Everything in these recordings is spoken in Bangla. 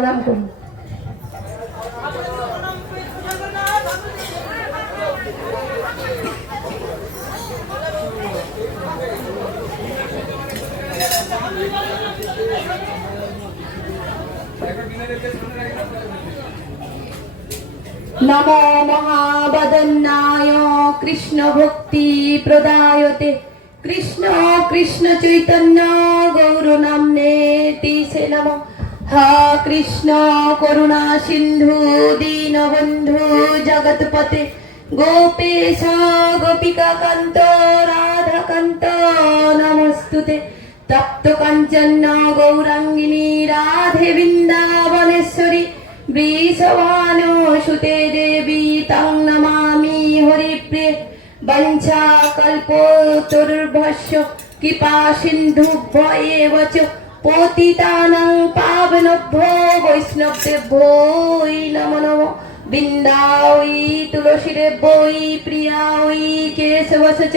প্রণাম করুন। নমো মহাবদন্নায় কৃষ্ণ ভক্তি প্রদায়তে কৃষ্ণ কৃষ্ণ চৈতন্য গৌর নামনে তিসে নমঃ। হা কৃষ্ণ করুণা সিন্ধু দীনবন্ধু জগৎপতে গোপেশ গোপিকা কান্ত রাধাকান্ত নমস্তুতে। তপ্ত কাঞ্চন গৌরাঙ্গিনী রাধে বৃন্দাবনেশ্বরী বৃষভানুসুতে দেবী তং নমামি হরিপ্রিয়ে। বঞ্ছা কল্পতরুর্ভস্য কৃপা সিন্ধুভ্য এব চ পতিতানাং পাবনেভ্যো বৈষ্ণবেভ্যো নমো নমঃ। বৃন্দাবৈ তুলসীদেবৈ প্রিয়াৈ কেশবস্য চ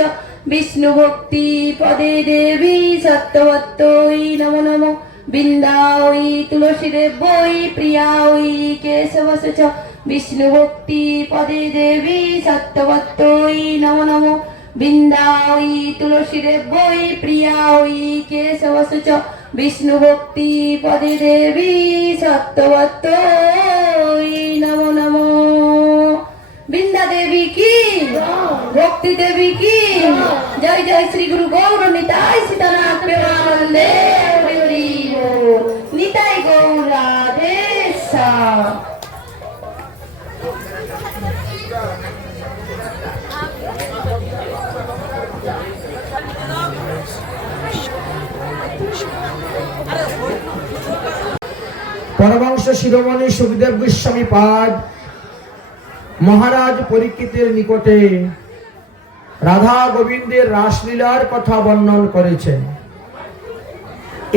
বিষ্ণু ভক্তি পদে দেবী সত্যবত্যৈ নমো নমঃ। বৃন্দাবৈ তুলসীদেবৈ প্রিয়াৈ কেশবস্য চ বিষ্ণু ভক্তি পদে দেবী সত্যবত্যৈ নমো নমঃ। বৃন্দাবৈ তুলসীদেবৈ প্রিয়াৈ কেশবস্য চ বিষ্ণু ভক্তি পদে দেবী সত্যবত্যৈ নমো নমঃ। বৃন্দা দেবী কি, ভক্তি দেবী কি, জয় জয় শ্রী গুরু গৌর নিতাই সীতানাথ প্রেমানন্দে হরি হরি বল। নিতাই গৌর রাধে শ্যাম। পরমহংস শিরোমণি সুখদেব গোস্বামী পাদ মহারাজ পরীক্ষিতের নিকটে রাধা গোবিন্দের রাসলীলার কথা বর্ণন করেছেন।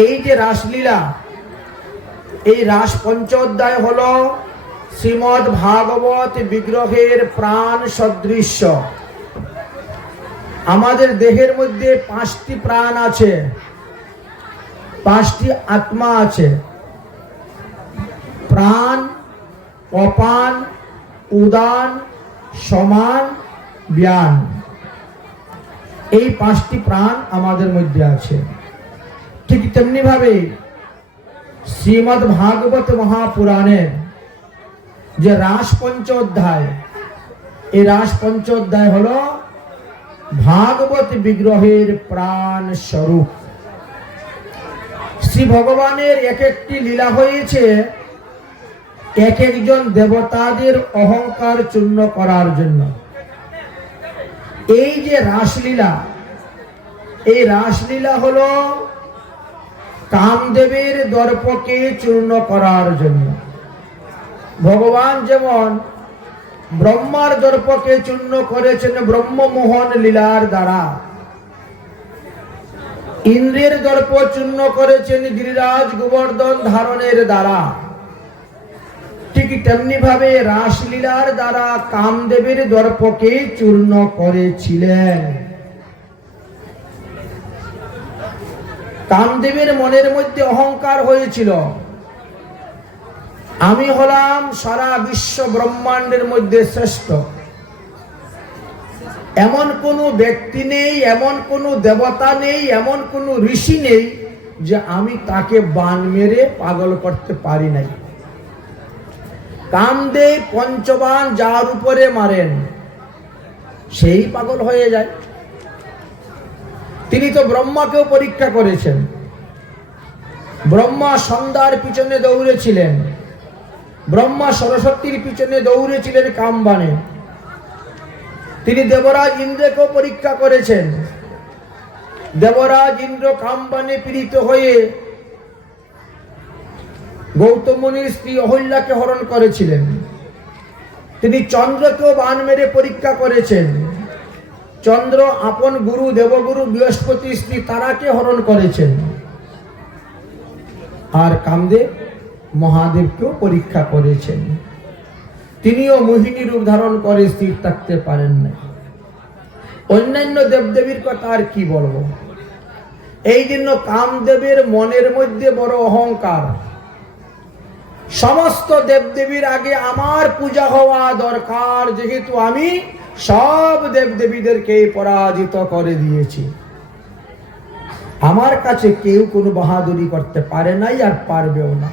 এই যে রাসলীলা, এই রাস পঞ্চোধ্যায় হল শ্রীমদ্ ভাগবত বিগ্রহের প্রাণ সদৃশ্য। আমাদের দেহের মধ্যে 5টি প্রাণ আছে, 5টি আত্মা আছে। প্রাণ, অপান, উদান, সমান, ব্যান, এই 5টি প্রাণ আমাদের মধ্যে আছে। ঠিক তেমনি ভাবে শ্রীমদ্ ভাগবত মহাপুরাণের যে রাস পঞ্চোধ্যায়, এই রাস পঞ্চোধ্যায় হল ভাগবত বিগ্রহের প্রাণ স্বরূপ। শ্রী ভগবানের এক একটি লীলা হয়েছে এক একজন দেবতাদের অহংকার চূর্ণ করার জন্য। এই যে রাসলীলা, এই রাসলীলা হলো কামদেবের দর্পকে চূর্ণ করার জন্য। ভগবান যেমন ব্রহ্মার দর্পকে চূর্ণ করেছেন ব্রহ্মমোহন লীলার দ্বারা, ইন্দ্রের দর্প চূর্ণ করেছেন গিরিরাজ গোবর্ধন ধারণের দ্বারা। ঠিক তেমনি ভাবে রাসলীলার দ্বারা কামদেবের দর্পকে চূর্ণ করেছিলেন। কামদেবের মনের মধ্যে অহংকার হয়েছিল, আমি হলাম সারা বিশ্ব ব্রহ্মাণ্ডের মধ্যে শ্রেষ্ঠ। এমন কোনো ব্যক্তি নেই, এমন কোনো দেবতা নেই, এমন কোনো ঋষি নেই যে আমি তাকে বান মেরে পাগল করতে পারি নাই। কামদেব পঞ্চবান যার উপরে মারেন সেই পাগল হয়ে যায়। তিনি তো ব্রহ্মাকেও পরীক্ষা করেছেন। ব্রহ্মা সন্ধ্যার পিছনে দৌড়েছিলেন, ব্রহ্মা সরস্বতীর পিছনে দৌড়েছিলেন কামবানে। তিনি দেবরাজ ইন্দ্রকেও পরীক্ষা করেছেন। দেবরাজ ইন্দ্র কামবানে পীড়িত হয়ে গৌতম মুনির স্ত্রী অহল্যাকে হরণ করেছিলেন। তিনি চন্দ্রকেও বান মেরে পরীক্ষা করেছেন। চন্দ্র আপন গুরু দেবগুরু বৃহস্পতি স্ত্রী তারাকে হরণ করেছেন। আর কামদেব মহাদেবকেও পরীক্ষা করেছেন। তিনিও মোহিনী রূপ ধারণ করে স্থির থাকতে পারেন না। অন্যান্য দেবদেবীর কথা আর কি বলবো। এই জন্য কামদেবের মনের মধ্যে বড় অহংকার। সমস্ত দেবদেবীর আগে আমার পূজা হওয়া দরকার, যেহেতু আমি সব দেবদেবীদেরকে পরাজিত করে দিয়েছি। আমার কাছে কেউ কোনো বাহাদুরি করতে পারে নাই আর পারবেও না।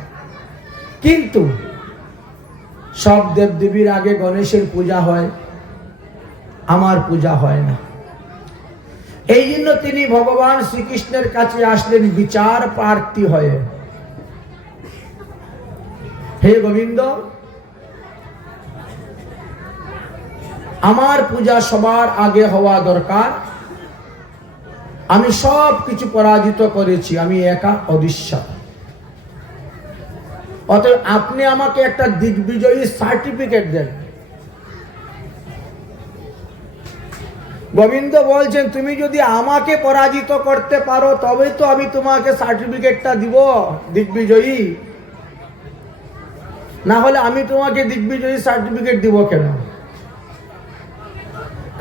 কিন্তু সব দেবদেবীর আগে গণেশের পূজা হয়, আমার পূজা হয় না। এই জন্য তিনি ভগবান শ্রীকৃষ্ণের কাছে আসলেন বিচার প্রার্থী হয়ে। হে গোবিন্দ, আমার পূজা সবার আগে হওয়া দরকার। আমি সব কিছু পরাজিত করেছি, আমি একা অদৃশ্য। অতএব আপনি আমাকে একটা দিগ্বিজয়ী সার্টিফিকেট দেন। গোবিন্দ বলছেন, তুমি যদি আমাকে পরাজিত করতে পারো তবেই তো আমি তোমাকে সার্টিফিকেটটা দিব দিগ্বিজয়ী, না হলে আমি তোমাকে দিগ্বিজয়ী সার্টিফিকেট দিব কেন?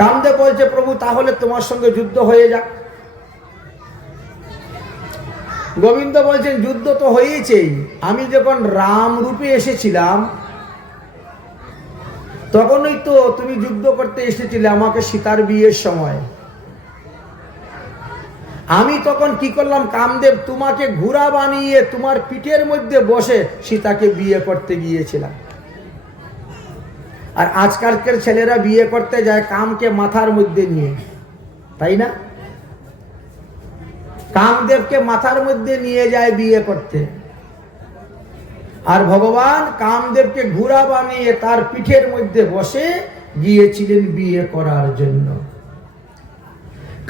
কামদেব বলছে, প্রভু তাহলে তোমার সঙ্গে যুদ্ধ হয়ে যাক। গোবিন্দ বলছেন, যুদ্ধ তো হয়েছেই। আমি যখন রাম রূপে এসেছিলাম তখনই তো তুমি যুদ্ধ করতে এসেছিলে আমাকে সীতার বিয়ের সময়। আমি তখন কি করলাম, কামদেব তোমাকে ঘোড়া বানিয়ে তোমার পিঠের মধ্যে বসে সীতাকে বিয়ে করতে গিয়েছিলাম। আর আজকালকার ছেলেরা বিয়ে করতে যায় কামকে মাথার মধ্যে নিয়ে, তাই না? কামদেবকে মাথার মধ্যে নিয়ে যায় বিয়ে করতে, আর ভগবান কামদেবকে ঘোড়া বানিয়ে তার পিঠের মধ্যে বসে গিয়েছিলেন বিয়ে করার জন্য।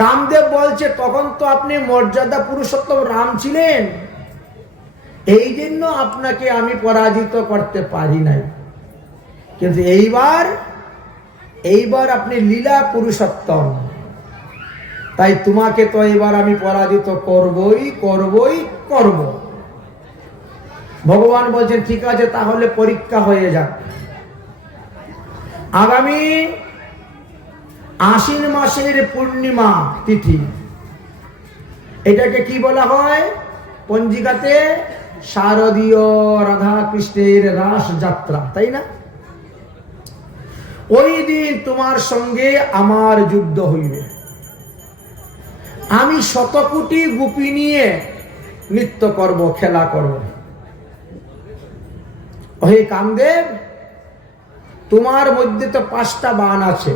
কামদেব বলছে, তখন তো আপনি মর্যাদা পুরুষোত্তম রাম ছিলেন, এই জন্য আপনাকে আমি পরাজিত করতে পারি নাই। কিন্তু এইবার আপনি লীলা পুরুষোত্তম, তাই তোমাকে তো এবার আমি পরাজিত করবই করব। ভগবান বলছেন, ঠিক আছে তাহলে পরীক্ষা হয়ে যাক। আগামী আশ্বিন মাসের পূর্ণিমা তিথি, এটাকে কি বলা হয় পঞ্জিকাতে? শারদীয় রাধা কৃষ্ণের রাস যাত্রা, তাই না? ওই দিন তোমার সঙ্গে আমার যুদ্ধ হইবে। আমি 100 কোটি গোপী নিয়ে নৃত্য করব, খেলা করব। হে কামদেব, তোমার মধ্যে তো 5টা বাণ আছে,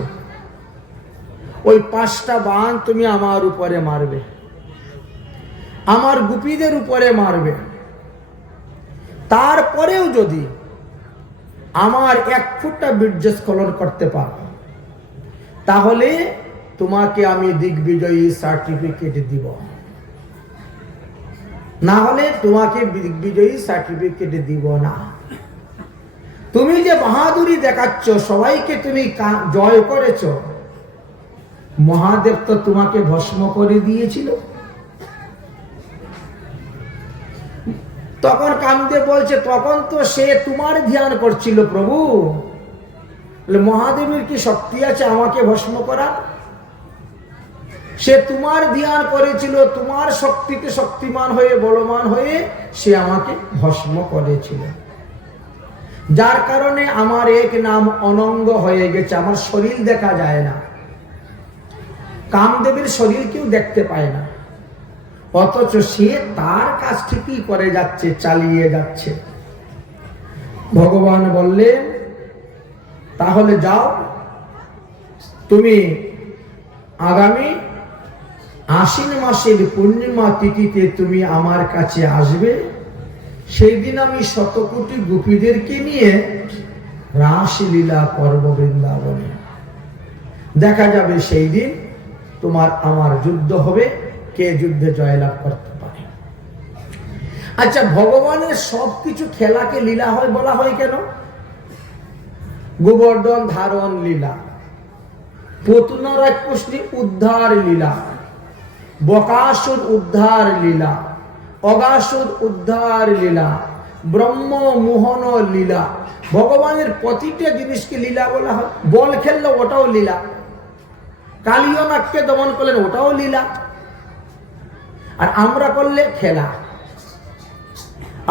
ওই 5টা বাণ তুমি আমার উপরে মারবে, আমার গোপীদের উপরে মারবে। তারপরেও যদি আমার 1 ফুটটা বীর্যস্খলন করতে পারো তাহলে তোমাকে আমি দিগ্বিজয়ী সার্টিফিকেট দিব, না হলে তোমাকে দিগ্বিজয়ী সার্টিফিকেট দিব না। তুমি যে বাহাদুরি দেখাচ্ছ, সবাইকে তুমি জয় করেছ, মহাদেব তো তোমাকে ভস্ম করে দিয়েছিল। তখন কামদেব বলছে, তখন তো সে তোমার ধ্যান করছিল প্রভু। মহাদেবের কি শক্তি আছে আমাকে ভস্ম করার? সে তোমার ধ্যান করেছিল, তোমার শক্তিতে শক্তিমান হয়ে বলবান হয়ে সে আমাকে ভস্ম করেছিল, যার কারণে আমার এক নাম অনঙ্গ হয়ে গেছে, আমার শরীর দেখা যায় না। কামদেবের শরীর কেউ দেখতে পায় না, অথচ সে তার কাজ ঠিকই করে যাচ্ছে, চালিয়ে যাচ্ছে। ভগবান বললেন, তাহলে যাও, তুমি আগামী আশ্বিন মাসের পূর্ণিমা তিথিতে তুমি আমার কাছে আসবে। সেই দিন আমি 100 কোটি গোপীদেরকে নিয়ে রাসলীলা করব বৃন্দাবনে। দেখা যাবে সেই দিন তোমার আমার যুদ্ধ হবে, কে যুদ্ধে জয়লাভ করতে পারে। আচ্ছা, ভগবানের সবকিছু খেলাকে লীলা হয় বলা হয় কেন? গোবর্ধন ধারণ লীলা, পুতনারাজপুষ্টি উদ্ধার লীলা, বকাসুর উদ্ধার লীলা, অগাসুর উদ্ধার লীলা, ব্রহ্ম মোহন লীলা। ভগবানের প্রতিটা জিনিসকে লীলা বলা হয়। বল খেললো ওটাও লীলা, কালীয় নাগকে দমন করলেন ওটাও লীলা, আর আমরা করলে খেলা।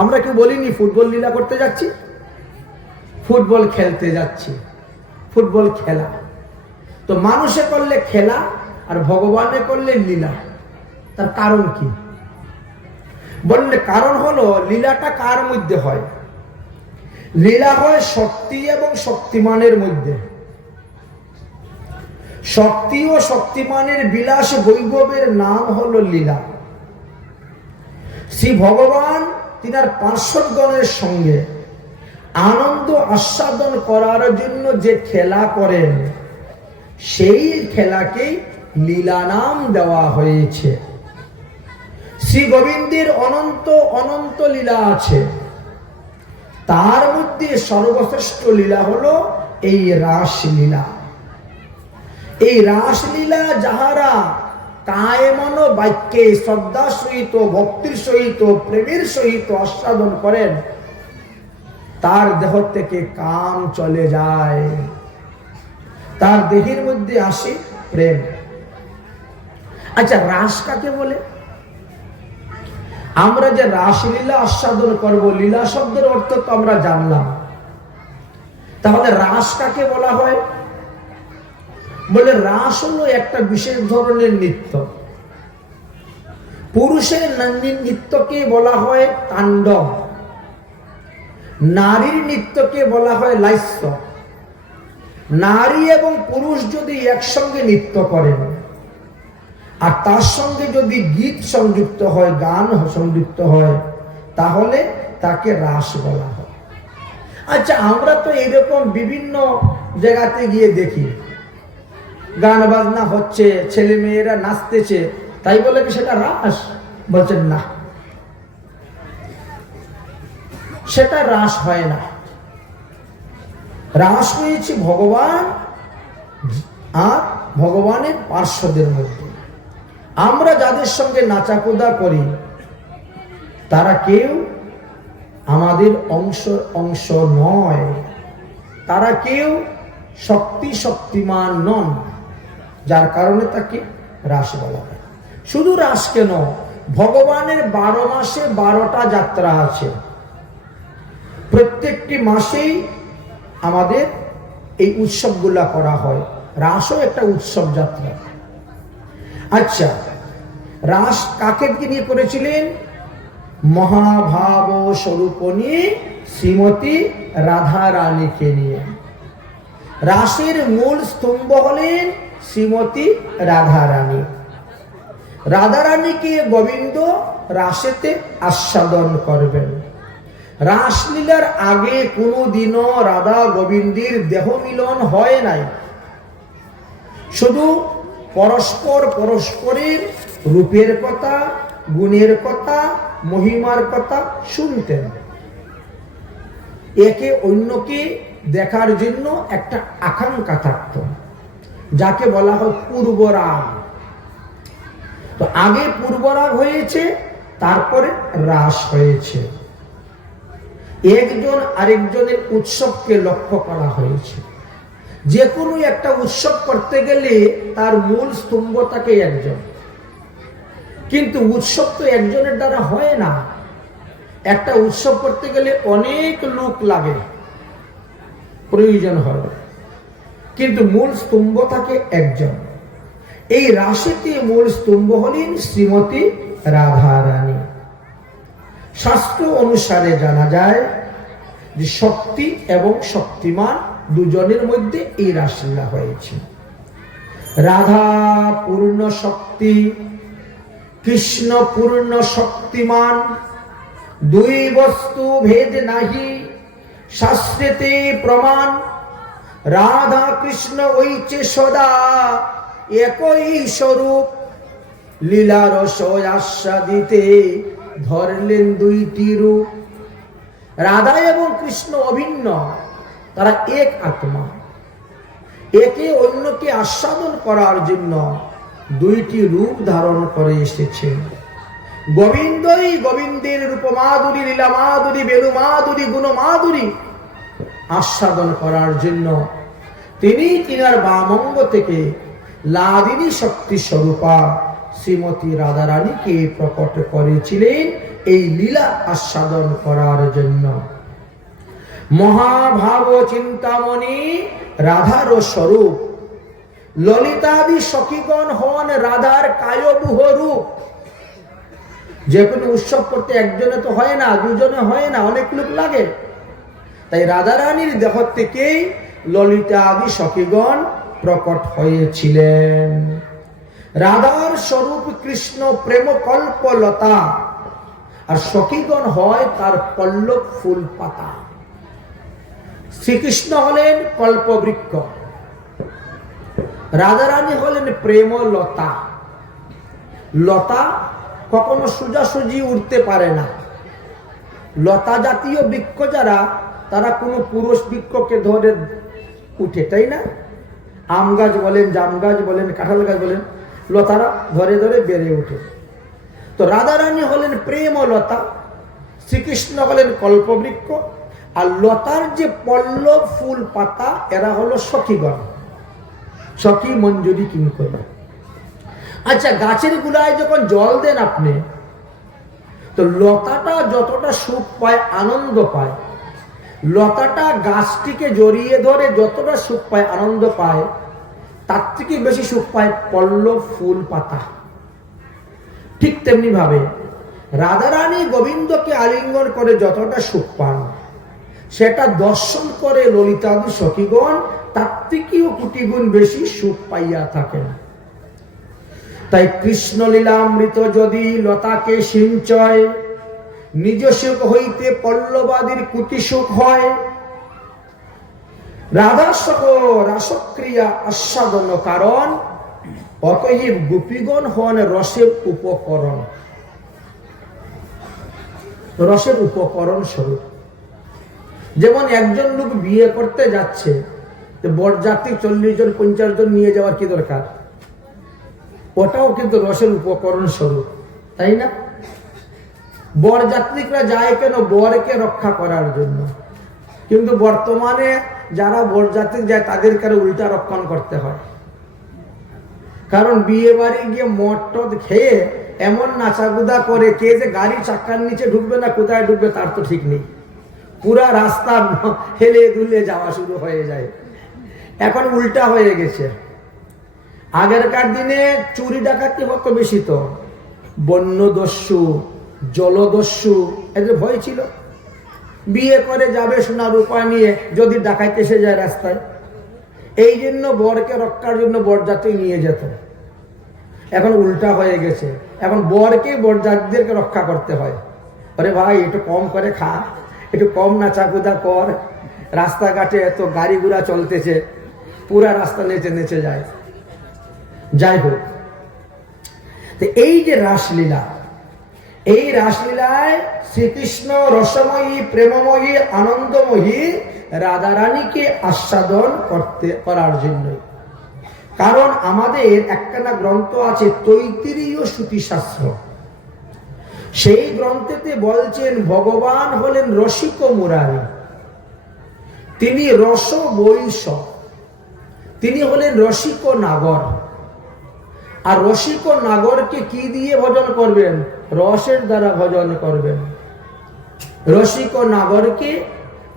আমরা কি বলিনি ফুটবল লীলা করতে যাচ্ছি, ফুটবল খেলতে যাচ্ছি, ফুটবল খেলা। তো মানুষে করলে খেলা আর ভগবানে করলে লীলা, তার কারণ কি? বললে কারণ হলো লীলাটা কার মধ্যে হয়? লীলা হয় শক্তি এবং শক্তিমানের মধ্যে। শক্তি ও শক্তিমানের বিলাস বৈভবের নাম হলো লীলা। শ্রী ভগবান তিনার পার্শ্বদগণের সঙ্গে আনন্দ আস্বাদন করার জন্য যে খেলা করেন, সেই খেলাকেই লীলা নাম দেওয়া হয়েছে। শ্রী গোবিন্দের অনন্ত অনন্ত লীলা আছে, তার মধ্যে সর্বশ্রেষ্ঠ লীলা হলো এই রাসলীলা। এই রাসলীলা যাহারা কায়ে মন বাক্যে শ্রদ্ধা সহিত, ভক্তির সহিত, প্রেমের সহিত আস্বাদন করেন, তার দেহ থেকে কাম চলে যায়, তার দেহের মধ্যে আসে প্রেম। আচ্ছা, রাস কাকে বলে? আমরা যে রাসলীলা আস্বাদন করব, লীলা শব্দের অর্থ তো আমরা জানলাম, তাহলে রাস কাকে বলা হয়? বলে রাস হলো একটা বিশেষ ধরনের নৃত্য। পুরুষের নৃত্যকে বলা হয় তাণ্ডব, নারীর নৃত্যকে বলা হয় লাস্য। নারী এবং পুরুষ যদি একসঙ্গে নৃত্য করেন আর তার সঙ্গে যদি গীত সংযুক্ত হয়, গান সংযুক্ত হয়, তাহলে তাকে রাস বলা হয়। আচ্ছা, আমরা তো এরকম বিভিন্ন জায়গাতে গিয়ে দেখি গান বাজনা হচ্ছে, ছেলে মেয়েরা নাচতেছে, তাই বলে কি সেটা রাস? বলছেন না, সেটা রাস হয় না। রাস হয়েছে ভগবান আর ভগবানের পার্শ্বদের মধ্যে। আমরা যাদের সঙ্গে নাচাকুদা করি, তারা কেউ আমাদের অংশ নয়, তারা কেউ শক্তিমান নন, যার কারণে তাকে রাস বলা হয়। শুধু রাস কেন, ভগবানের 12 মাসে 12টা যাত্রা আছে। প্রত্যেকটি মাসেই আমাদের এই উৎসবগুলা করা হয়। রাসও একটা উৎসব যাত্রা। আচ্ছা, রাস কাকে নিয়ে করেছিলেন? মহাভাব স্বরূপণী শ্রীমতী রাধা রানীকে নিয়ে। রাসের মূল স্তম্ভ হলেন শ্রীমতী রাধা রানী। রাধা রানীকে গোবিন্দ রাসেতে আস্বাদন করবেন। রাসলীলার আগে কোনোদিনও রাধা গোবিন্দের দেহ মিলন হয় নাই। শুধু পরস্পরের রূপের কথা, গুণের কথা, মহিমার কথা শুনতেন। একে অন্যকে দেখার জন্য একটা আকাঙ্ক্ষা থাকত, যাকে বলা হয় পূর্বরাগ। তো আগে পূর্বরাগ হয়েছে, তারপরে রাস হয়েছে। একজন আরেকজনের উৎসবকে লক্ষ্য করা হয়েছে। যে কোনো একটা উৎসব করতে গেলে তার মূল স্তম্ভ থাকে একজন, কিন্তু উৎসব তো একজনের দ্বারা হয় না। একটা উৎসব করতে গেলে অনেক লোক লাগে, প্রয়োজন হয়, কিন্তু মূল স্তম্ভ থাকে একজন। এই রাসেতে মূল স্তম্ভ হলেন শ্রীমতী রাধা রানী। শাস্ত্র অনুসারে জানা যায় যে শক্তি এবং শক্তিমান দুজনের মধ্যে এই রাসলীলা হয়েছে। রাধা পূর্ণ শক্তি, কৃষ্ণ পূর্ণ শক্তিমান, দুই বস্তু ভেদ নাহি, শাস্ত্রেতে প্রমাণ। রাধা কৃষ্ণ ঐচে সদা একই স্বরূপ, লীলা রস আস্বাদিতে ধরলেন দুইটি রূপ। রাধা এবং কৃষ্ণ অভিন্ন, তারা এক আত্মা। একে অন্যকে আস্বাদন করার জন্য দুইটি রূপ ধারণ করে এসেছে। গোবিন্দই গোবিন্দের রূপ মাধুরী, লীলা মাধুরী, বেণু মাধুরী, গুণ মাধুরী আস্বাদন করার জন্য তিনি তিনার বামঙ্গ থেকে লাদিনী শক্তি স্বরূপা শ্রীমতী রাধা রানীকে প্রকট করেছিলেন এই লীলা আস্বাদন করার জন্য। মহাভাব চিন্তামণি রাধার স্বরূপ, ললিতাদি সখীগণ হন রাধার কায়বুহ রূপ। যে কোনো উৎসব করতে একজনে তো হয় না, দুজনে হয় না, অনেক লোক লাগে। তাই রাধারানীর দেহ থেকেই ললিতা আদি সখীগণ প্রকট হয়েছিলেন। রাধার স্বরূপ কৃষ্ণ প্রেম কল্পলতা, আর সখীগণ হয় তার পল্লব ফুল পাতা। শ্রীকৃষ্ণ হলেন কল্পবৃক্ষ, রাধারানী হলেন প্রেমলতা। লতা কখনো সোজাসুজি উঠতে পারে না। লতা জাতীয় বৃক্ষ যারা, তারা কোনো পুরুষ বৃক্ষকে ধরে উঠে, তাই না? আম গাছ বলেন, জাম গাছ বলেন, কাঁঠাল গাছ বলেন, লতারা ধরে ধরে বেড়ে ওঠে। তো রাধারানী হলেন প্রেমলতা, শ্রীকৃষ্ণ হলেন কল্পবৃক্ষ, আর লতার যে পল্লব ফুল পাতা এরা হলো সখীগণ, সখী মঞ্জুরি কিঙ্করী। আচ্ছা, গাছের গুড়ায় যখন জল দেন আপনি, তো লতাটা যতটা সুখ পায়, আনন্দ পায়, লতাটা গাছটিকে জড়িয়ে ধরে যতটা সুখ পায়, আনন্দ পায়, তার থেকে বেশি সুখ পায় পল্লব ফুল পাতা। ঠিক তেমনি ভাবে রাধারানী গোবিন্দকে আলিঙ্গন করে যতটা সুখ পান, সেটা দর্শন করে ললিতাদি সখীগণ তার থেকেও কোটি গুণ বেশি সুখ পাইয়া থাকেন। তাই কৃষ্ণ লীলামৃত যদি লতাকে সিঞ্চয়, নিজ সুখ হইতে পল্লবাদীর কুটি সুখ হয়। রাধা সহ রাসক্রিয়া আস্বাদন কারণ, অতএব গোপীগণ হন রসের উপকরণ, রসের উপকরণ স্বরূপ। যেমন একজন লোক বিয়ে করতে যাচ্ছে, বরযাত্রী 40 জন 50 জন নিয়ে যাওয়ার কি দরকার? ওটাও কিন্তু রসের উপকরণ স্বরূপ, তাই না? বরযাত্রীরা যায় কেন? বরকে রক্ষা করার জন্য। কিন্তু বর্তমানে যারা বরযাত্রী যায় তাদেরকে আরো উল্টা রক্ষণ করতে হয়। কারণ বিয়ে বাড়ি গিয়ে মদ টদ খেয়ে এমন নাচাগুদা করে, কে যে গাড়ি চাক্কার নিচে ঢুকবে না কোথায় ঢুকবে তার তো ঠিক নেই। পুরা রাস্তা হেলে দুলে যাওয়া শুরু হয়ে যায়। এখন উল্টা হয়ে গেছে। আগেরকার দিনে চুরি ডাকাতি হতো বেশি, তো বন্যদস্যু, জলদস্যু এদের ভয় ছিল। বিয়ে করে যাবে সোনা রূপা নিয়ে, যদি ডাকাইতে এসে যায় রাস্তায়, এই জন্য বরকে রক্ষার জন্য বরযাত্রী নিয়ে যেত। এখন উল্টা হয়ে গেছে, এখন বরকে বরযাত্রীদেরকে রক্ষা করতে হয়। আরে ভাই, একটু কম করে খা, একটু কম নাচাকুদা কর, রাস্তাঘাটে এত গাড়ি ঘোড়া চলতেছে, পুরা রাস্তা নেচে নেচে যায়। যাই হোক, এই যে রাসলীলা, এই রাসলীলায় শ্রীকৃষ্ণ রসময়ী, প্রেমময়ী, আনন্দময়ী রাধারানীকে আস্বাদন করার জন্য। কারণ আমাদের একখানা গ্রন্থ আছে তৈত্তিরীয় শ্রুতিশাস্ত্র, সেই গ্রন্থেতে বলছেন ভগবান হলেন রসিক মুরারি, তিনি রস বৈশ, তিনি হলেন রসিক নাগর। আর রসিক নাগরকে কি দিয়ে ভজন করবেন? রসের দ্বারা ভজন করবেন। রসিক নাগরকে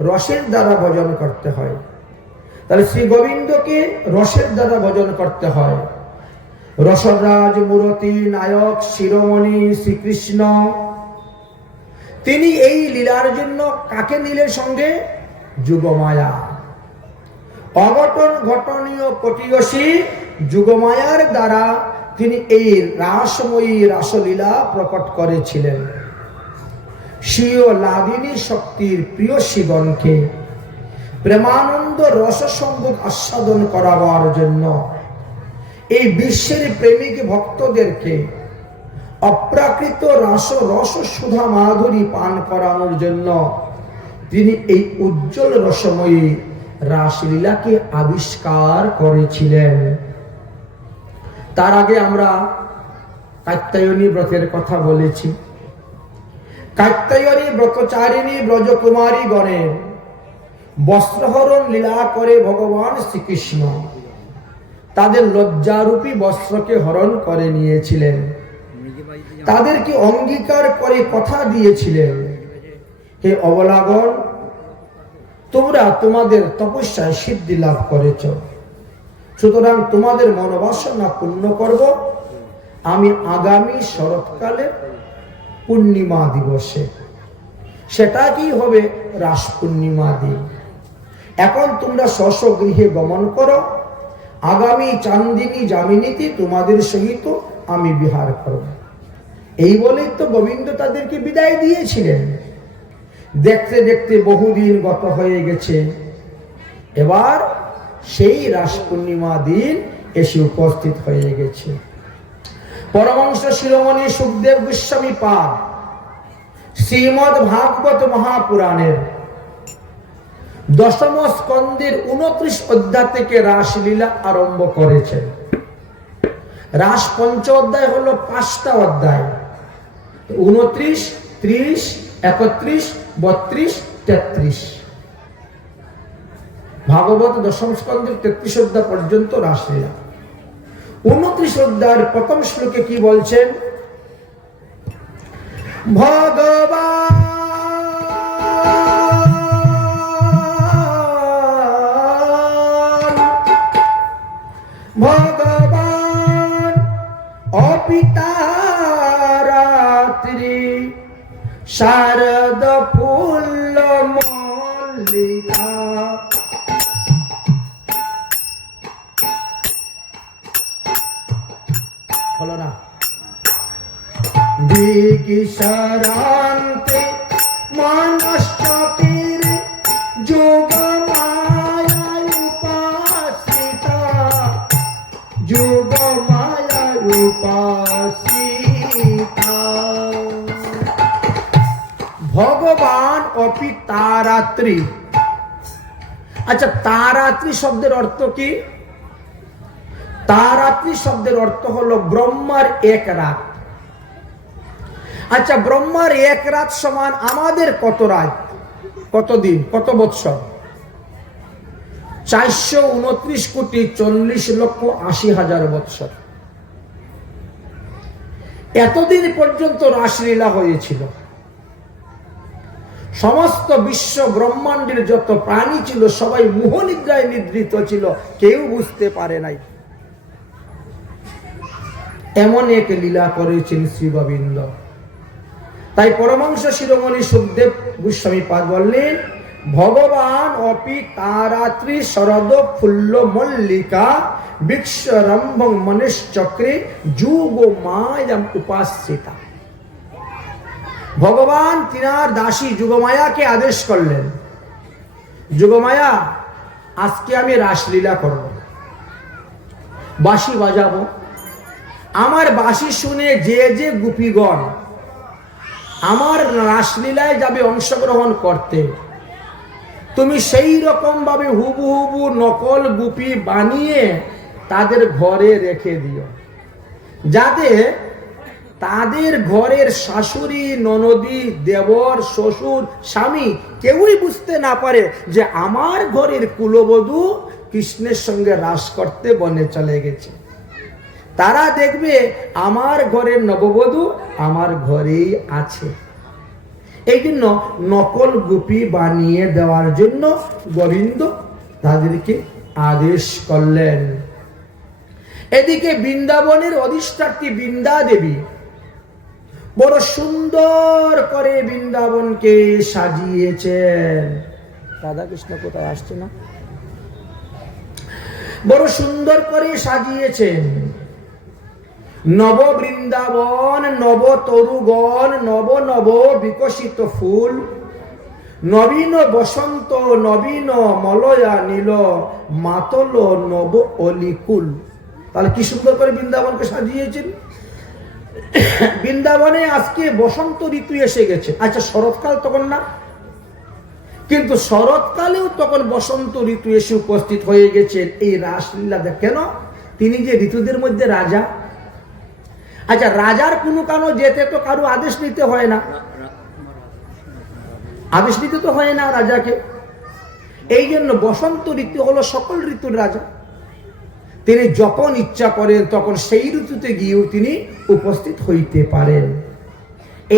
রসের দ্বারা ভজন করতে হয়। তাহলে শ্রী গোবিন্দকে রসের দ্বারা ভজন করতে হয়। রসরাজ মূরতি নায়ক শিরোমণি শ্রীকৃষ্ণ, তিনি এই লীলার জন্য কাকে নিলেন সঙ্গে? যুগমায়া। অঘটন ঘটনীয় পটিয়সী যুগমায়ার দ্বারা তিনি এই রাসময়ী রাসলীলা প্রকট করেছিলেন। স্বীয় লাদিনী শক্তির প্রিয় শিবনকে প্রেমানন্দ রসসম্ভোগ আস্বাদন করাবার জন্য, এই বিশ্বের প্রেমিক ভক্তদেরকে অপ্রাকৃত রস সুধা মাধুরী পান করানোর জন্য তিনি এই উজ্জ্বল রসময়ী রাসলীলাকে আবিষ্কার করেছিলেন। তার আগে আমরা কাত্যায়নী ব্রতের কথা বলেছি। কাত্যায়নী ব্রতচারিণী ব্রজকুমারী গণের বস্ত্রহরণ লীলা করে ভগবান শ্রীকৃষ্ণ তাদের লজ্জারূপী বস্ত্রকে হরণ করে নিয়েছিলেন। তাদেরকে অঙ্গীকার করে কথা দিয়েছিলেন, হে অবলাগণ, তোমরা তোমাদের তপস্যায় সিদ্ধি লাভ করেছ, সুতরাং তোমাদের মনোবাসনা পূর্ণ করব আমি আগামী শরৎকালে পূর্ণিমা দিবসে। সেটা কি হবে? রাস পূর্ণিমা দিন। এখন তোমরা স্ব গৃহে গমন করো, আগামী চান্দিনী যামিনীতে তোমাদের সহিত আমি বিহার করব। এই বলেই তো গোবিন্দ তাদেরকে বিদায় দিয়েছিলেন। দেখতে দেখতে বহুদিন গত হয়ে গেছে, এবার সেই রাস পূর্ণিমা দিন এসে উপস্থিত হয়ে গেছে। পরমহংস শিরোমণি সুখদেব গোস্বামী পাদ শ্রীমদ্ ভাগবত মহাপুরাণের 10ম স্কন্ধের 29 অধ্যায় থেকে রাসলীলা আরম্ভ করেছেন। রাস পঞ্চ অধ্যায় হলো 5টা অধ্যায়, 29, 30, 31, 32, 33। ভাগবত 10ম স্কন্ধের 33 অধ্যায় পর্যন্ত রাসলীলা। 29 অধ্যায়ের প্রথম শ্লোকে কি বলছেন? ভগবান ভগবান অপিতা রাত্রি শারদ ফুল্ল মল্লিকা। হলো না? দিগিশরান্তে মানশ্চকের যোগমায়ায় উপাসিতা, যোগমায়ায় উপাসিতা। ভগবান অপি তারাত্রি। আচ্ছা, তারাত্রি শব্দের অর্থ কি? তারাত্রি শব্দের অর্থ হলো ব্রহ্মার এক রাত। আচ্ছা, ব্রহ্মার এক রাত সমান আমাদের কত রাত, কত দিন, কত বৎসর? 429,40,80,000 বৎসর। এতদিন পর্যন্ত রাসলীলা হয়েছিল। সমস্ত বিশ্ব ব্রহ্মাণ্ডের যত প্রাণী ছিল সবাই মোহনিদ্রায় নিদ্রিত ছিল, কেউ বুঝতে পারে নাই। এমন এক লীলা করেছেন শ্রী গোবিন্দ। তাই পরমহংস শিরোমণি সুখদেব গোস্বামী পাদ বললেন, ভগবান অপি তারাত্রি শরদ ফুল্ল মল্লিকা বিক্ষরম্ভং মনুষ্যক্রে যুগ মায়াম উপাসিতা। ভগবান তিনার দাসী যুগমায়াকে আদেশ করলেন, যুগমায়া, আজকে আমি রাসলীলা করব, বাঁশি বাজাবো। আমার বাঁশি শুনে যে যে গোপীগণ আমার রাসলীলায় যাবে অংশগ্রহণ করতে, তুমি সেই রকম ভাবে হুবহু নকল গোপী বানিয়ে তাদের ঘরে রেখে দিও, যাতে তাদের ঘরের শাশুড়ি, ননদী, দেবর, শ্বশুর, স্বামী কেউই বুঝতে না পারে যে আমার ঘরের কুলবধূ কৃষ্ণের সঙ্গে রাস করতে বনে চলে গেছে। তারা দেখবে আমার ঘরের নববধূ আমার ঘরেই আছে। এই জন্য নকল গোপী বানিয়ে দেওয়ার জন্য গোবিন্দ তাদেরকে আদেশ করলেন। এদিকে বৃন্দাবনের অধিষ্ঠাত্রী বৃন্দা দেবী বড় সুন্দর করে বৃন্দাবনকে সাজিয়েছেন। রাধাকৃষ্ণ কোথায় আসছে না? বড় সুন্দর করে সাজিয়েছেন। নব বৃন্দাবন, নব তরুগণ, নব নব বিকশিত ফুল, নবীন বসন্ত, নবীন মলয়া নীল, মাতল নব অলিকুল। তাহলে কি সুন্দর করে বৃন্দাবনকে সাজিয়েছেন। বৃন্দাবনে আজকে বসন্ত ঋতু এসে গেছে। আচ্ছা, শরৎকাল তখন না, কিন্তু শরৎকালেও তখন বসন্ত ঋতু এসে উপস্থিত হয়ে গেছে এই রাসলীলা। কেন? তিনি যে ঋতুদের মধ্যে রাজা। আচ্ছা, রাজার কোনো কারো যেতে তো কারো আদেশ নিতে হয় না, আদেশ নিতে তো হয় না রাজাকে। এই জন্য বসন্ত ঋতু হলো সকল ঋতুর রাজা। তিনি যখন ইচ্ছা করেন তখন সেই ঋতুতে গিয়েও তিনি উপস্থিত হইতে পারেন।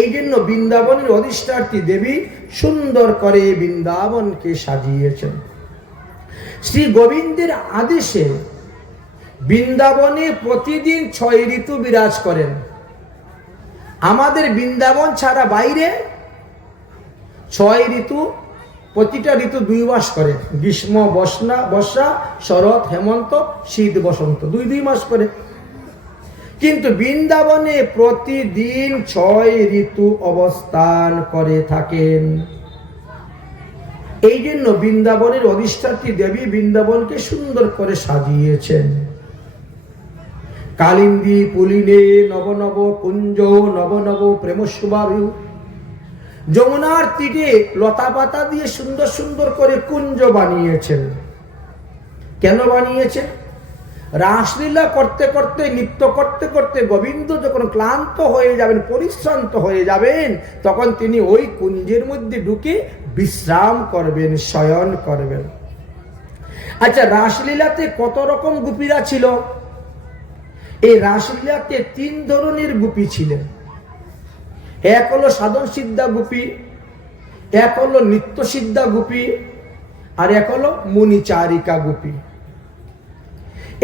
এই জন্য বৃন্দাবনের অধিষ্ঠাত্রী দেবী সুন্দর করে বৃন্দাবনকে সাজিয়েছেন। শ্রী গোবিন্দের আদেশে বৃন্দাবনে প্রতিদিন 6 ঋতু বিরাজ করেন। আমাদের বৃন্দাবন ছাড়া বাইরে 6 ঋতু, প্রতিটা ঋতু 2 মাস করে। গ্রীষ্ম, বর্ষা, শরৎ, হেমন্ত, শীত, বসন্ত, 2 মাস করে। কিন্তু বৃন্দাবনে প্রতিদিন 6 ঋতু অবস্থান করে থাকেন। এই জন্য বৃন্দাবনের অধিষ্ঠাত্রী দেবী বৃন্দাবনকে সুন্দর করে সাজিয়েছেন। কালিন্দী পুলিনে নব নব কুঞ্জ নব নব প্রেম শুভায়ু। যমুনার তীরে লতা পাতা দিয়ে সুন্দর সুন্দর করে কুঞ্জ বানিয়েছেন। কেন বানিয়েছেন? রাসলীলা করতে করতে, নৃত্য করতে করতে গোবিন্দ যখন ক্লান্ত হয়ে যাবেন, পরিশ্রান্ত হয়ে যাবেন, তখন তিনি ওই কুঞ্জের মধ্যে ঢুকে বিশ্রাম করবেন, শয়ন করবেন। আচ্ছা, রাসলীলাতে কত রকম গোপীরা ছিল? এই রাসলীলাতে 3 ধরনের গোপী ছিলেন। এক হলো সাধন সিদ্ধা গোপী, এক হলো নিত্য সিদ্ধা গোপী, আর এক হলো মুনিচারিকা গোপী।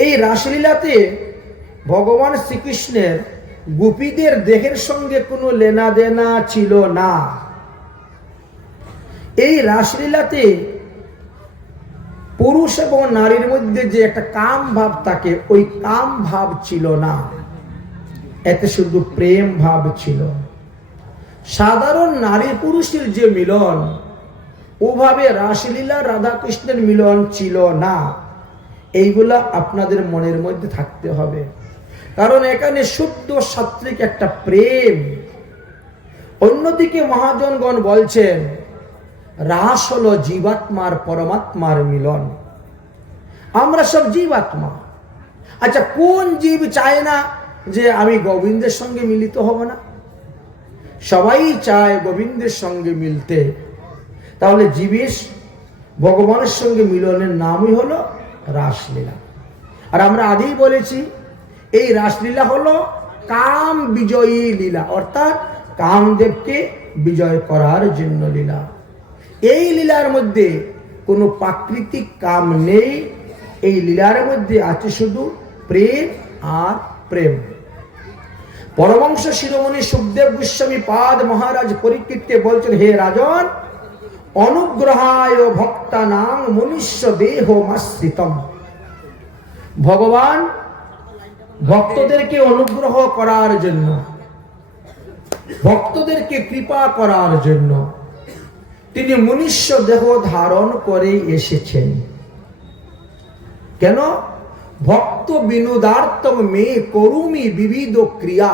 এই রাসলীলাতে ভগবান শ্রীকৃষ্ণের গোপীদের দেহের সঙ্গে কোনো লেনা দেনা ছিল না। এই রাসলীলাতে পুরুষ এবং নারীর মধ্যে যে একটা কাম ভাব থাকে, ওই কাম ভাব ছিল না, এতে শুধু প্রেম ভাব ছিল। সাধারণ নারী পুরুষের যে মিলন, ওভাবে রাসলীলা রাধাকৃষ্ণের মিলন ছিল না। এইগুলা আপনাদের মনের মধ্যে থাকতে হবে, কারণ এখানে শুদ্ধ সাত্ত্বিক একটা প্রেম। অন্যদিকে মহাজনগণ বলছেন রাস হলো জীবাত্মার পরমাত্মার মিলন। আমরা সব জীবাত্মা। আচ্ছা, কোন জীব চায় না যে আমি গোবিন্দের সঙ্গে মিলিত হব না? সবাই চায় গোবিন্দের সঙ্গে মিলতে। তাহলে জীবের ভগবানের সঙ্গে মিলনের নামই হলো রাসলীলা। আর আমরা আগেই বলেছি, এই রাসলীলা হলো কাম বিজয়ী লীলা, অর্থাৎ কামদেবকে বিজয় করার জন্য লীলা। এই লীলার মধ্যে কোনো প্রাকৃতিক কাম নেই। এই লীলার মধ্যে আছে শুধু প্রেম আর প্রেম। পরমহংস শিরোমণি সুখদেব গোস্বামী পাদ মহারাজ পরীক্ষিতকে বলছেন, হে রাজন, অনুগ্রহায় ভক্তানাং মনুষ্য দেহ মাশ্রিতম। ভগবান ভক্তদেরকে অনুগ্রহ করার জন্য, ভক্তদেরকে কৃপা করার জন্য তিনি মনুষ্য দেহ ধারণ করে এসেছেন। কেন? ভক্ত বিনোদার্থম মে করুমি বিবিধ ক্রিয়া।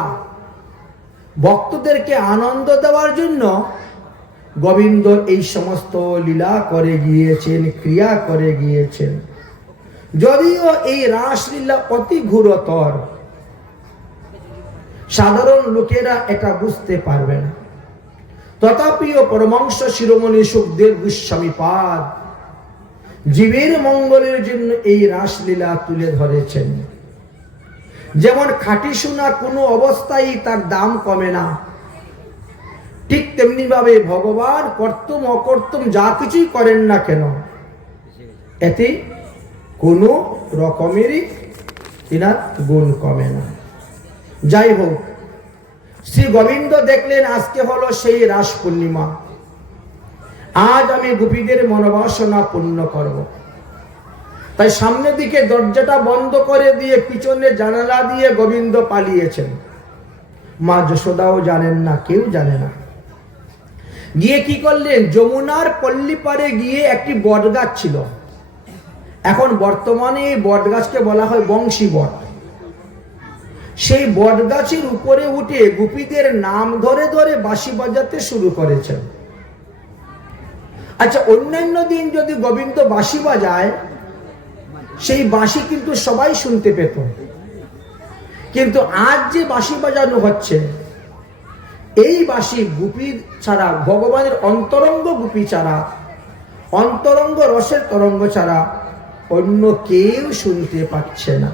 ভক্তদেরকে আনন্দ দেওয়ার জন্য গোবিন্দ এই সমস্ত লীলা করে গিয়েছেন, ক্রিয়া করে গিয়েছেন। যদিও এই রাসলীলা অতি ঘোরতর, সাধারণ লোকেরা এটা বুঝতে পারবে না। তথাপিও পরমহংস শিরোমণি সুখদেব গোস্বামী পাদ জীবের মঙ্গলের জন্য এই রাসলীলা তুলে ধরেছেন। যেমন খাঁটি সোনা কোনো অবস্থায় তার দাম কমে না, ঠিক তেমনি ভাবে ভগবান কর্তম অকর্তম যা কিছুই করেন না কেন, এতে কোনো রকমেরই তিনার গুণ কমে না। যাই হোক, শ্রী গোবিন্দ দেখলেন আজকে হলো সেই রাস পূর্ণিমা। আজ আমি গোপীদের মনোবাসনা পূর্ণ করব। তাই সামনের দিকে দরজাটা বন্ধ করে দিয়ে পিছনে জানালা দিয়ে গোবিন্দ পালিয়েছেন। মা যশোদাও জানেন না, কেউ জানে না। গিয়ে কি করলেন? যমুনার পল্লী পারে গিয়ে একটি বটগাছ ছিল। এখন বর্তমানে এই বটগাছকে বলা হয় বংশী বট। সেই বটগাছের উপরে উঠে গোপীদের নাম ধরে ধরে বাঁশি বাজাতে শুরু করেছেন। আচ্ছা, অন্যান্য দিন যদি গোবিন্দ বাঁশি বাজায়, সেই বাঁশি কিন্তু সবাই শুনতে পেত। কিন্তু আজ যে বাঁশি বাজানো হচ্ছে, এই বাঁশি গোপী ছাড়া, ভগবানের অন্তরঙ্গ গোপী ছাড়া, অন্তরঙ্গ রসের তরঙ্গ ছাড়া অন্য কেউ শুনতে পাচ্ছে না।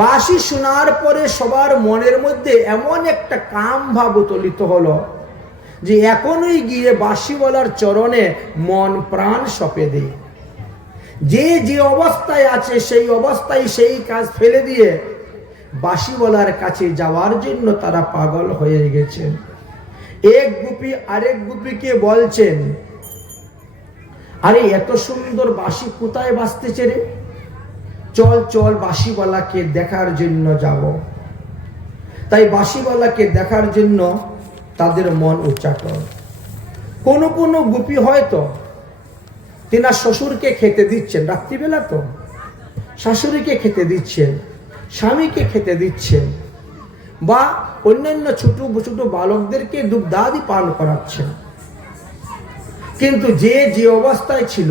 বাঁশি শোনার পরে সবার মনের মধ্যে এমন একটা কাম ভাব উত্তোলিত হলো যে এখনই গিয়ে বাঁশিওয়ালার চরণে মন প্রাণ সঁপে দেয়। যে যে অবস্থায় আছে সেই অবস্থায় সেই কাজ ফেলে দিয়ে বাঁশিওয়ালার কাছে যাওয়ার জন্য তারা পাগল হয়ে গেছেন। এক গুপি আরেক গুপিকে বলছেন, আরে এত সুন্দর বাঁশি কোথায় বাজতেছে রে, চল চল বাঁশিওয়ালাকে দেখার জন্য যাব। তাই বাঁশিওয়ালাকে দেখার জন্য তাদের মন উচ্চাটন। কোনো কোনো গুপি হয়তো তিনার শ্বশুরকে খেতে দিচ্ছেন, রাত্রিবেলা তো শাশুড়িকে খেতে দিচ্ছেন, স্বামীকে খেতে দিচ্ছেন, বা অন্যান্য ছোট ছোট বালকদেরকে দুগ্ধাদি পান করাচ্ছেন। কিন্তু যে যে অবস্থায় ছিল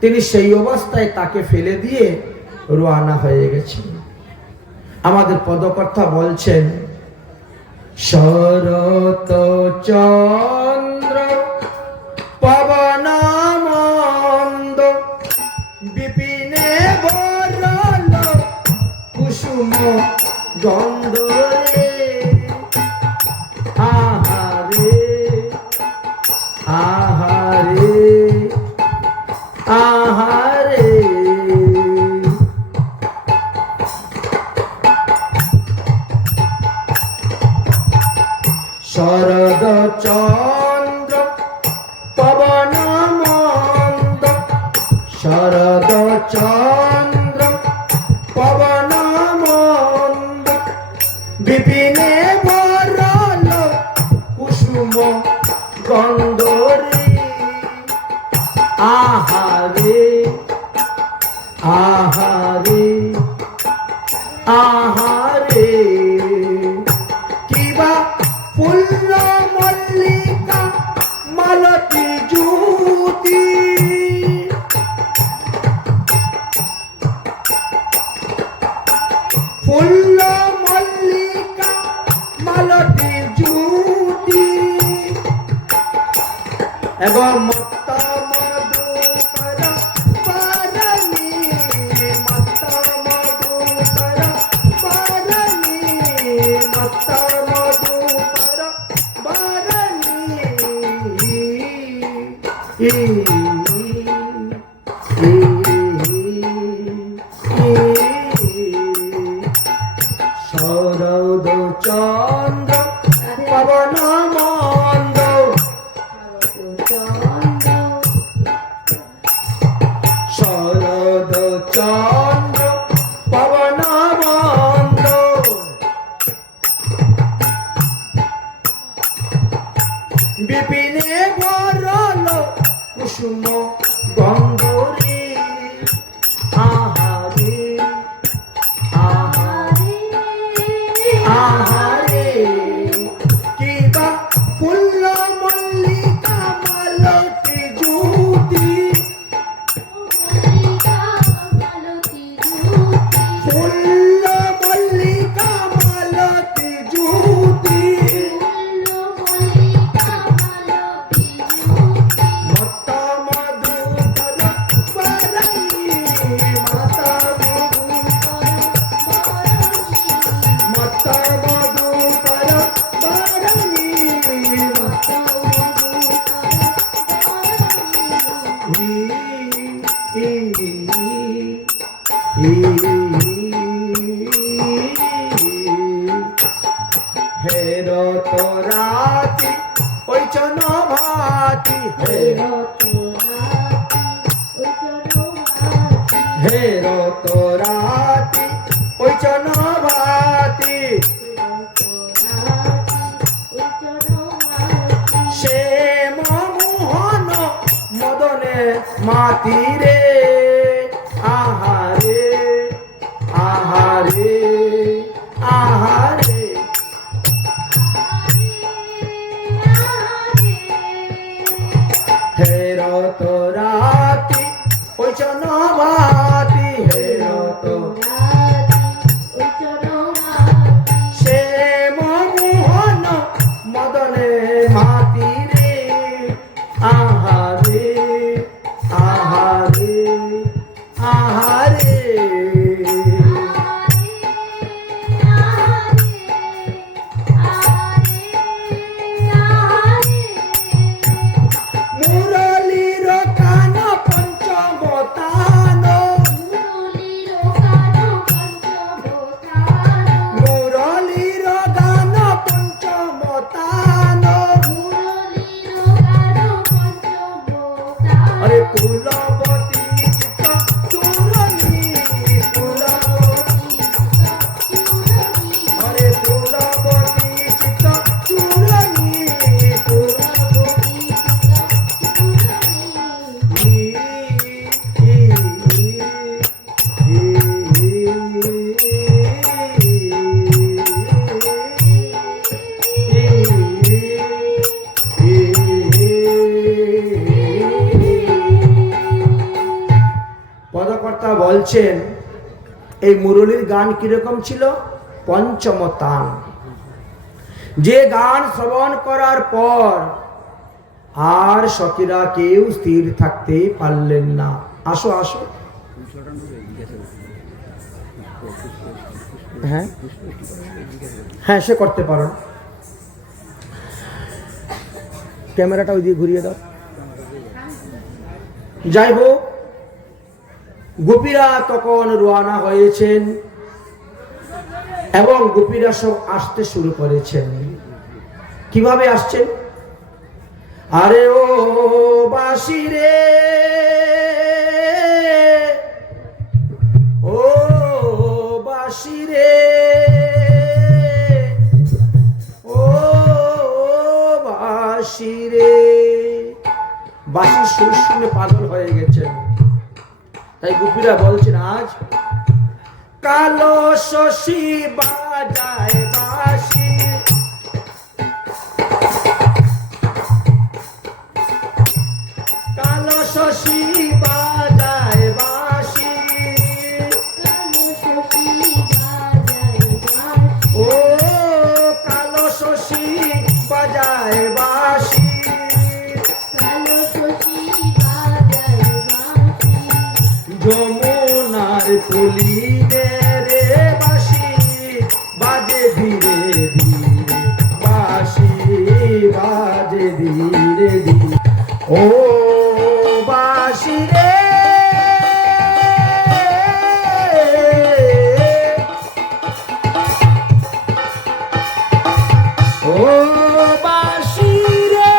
তিনি সেই অবস্থায় তাকে ফেলে দিয়ে রওনা হয়ে গেছেন। আমাদের পদকর্তা বলছেন, শরৎ চন্দ্র পবন মন্দ বিপিনে বরল কুসুম গন্ধ রে, আহারে আহারে আহারে। শরদ চন্দ্র পবন মন্দ, শরদ চন্দ্র পবন মন্দ বিপিনে বরল কুসুম গন্ধ রে, আহারে আহারে আহারে। কিবা ফুল্ল মল্লিকা মালতী জ্যোতি, ফুল্ল মল্লিকা মালতী জ্যোতি, এবং মত্ত মধুকর পারণী, মত্ত মধুকর পারণী, মত্ত মধুকর পারণী। শরদ চন্দ্র পবন মন্দ, শরদ চন্দ্র পবন মন্দ বিপিনে বরল কুসুম গন্ধ রে, আহারে আহারে আহারে। কিবা ফুল্ল মল্লিকা মালতী জ্যোতি, ফুল্ল মল্লিকা মালতী জ্যোতি, মত্ত মধুকর পারণী, মত্ত মত্ত মধুকর পারণী, হের তোরাতি ওই জন ভাতি, হের তোরাতি ওই জন ভাতি, সে মোহন মদনে মাতি রে, আহারে আহারে আহারে। হের তোরাতি ওই জন ভাতি, হের তো সে মোহন মদনে মাতি রে, আহারে আহারে আহারে। কুলবতী চিত্ত চূড়ণী আরে কুলবতী চিত্ত চূড়ণী পদকর্তা বলছেন এই মুরলীর গান কিরকম ছিল? পঞ্চম তান। যে গান শ্রবণ করার পর আর সখীরা কেউ স্থির থাকতে পারলেন না। আসো আসো। হ্যাঁ হ্যাঁ, সে করতে পারো। ক্যামেরাটা ওই দিয়ে ঘুরিয়ে দাও। যাই হোক, গোপীরা তখন রওনা হয়েছেন এবং গোপীরা সব আসতে শুরু করেছেন। কিভাবে আসছেন? আরে ও বাঁশি রে, ও বাঁশি রে, ও বাঁশি রে। বাঁশির সুর শুনে পাগল হয়ে গেছেন। তাই গোপীরা বলছেন আজ কালো শশী বাজায় বাঁশি, কালো শশী বাজায় বাঁশি, ও কালো শশী বাজায় বাঁশি, যমুনার কলিনে রে বাঁশি বাজে ধীরে ধীরে, বাঁশি বাজে ধীরে ধীরে, ও বাঁশি রে, ও বাঁশি রে,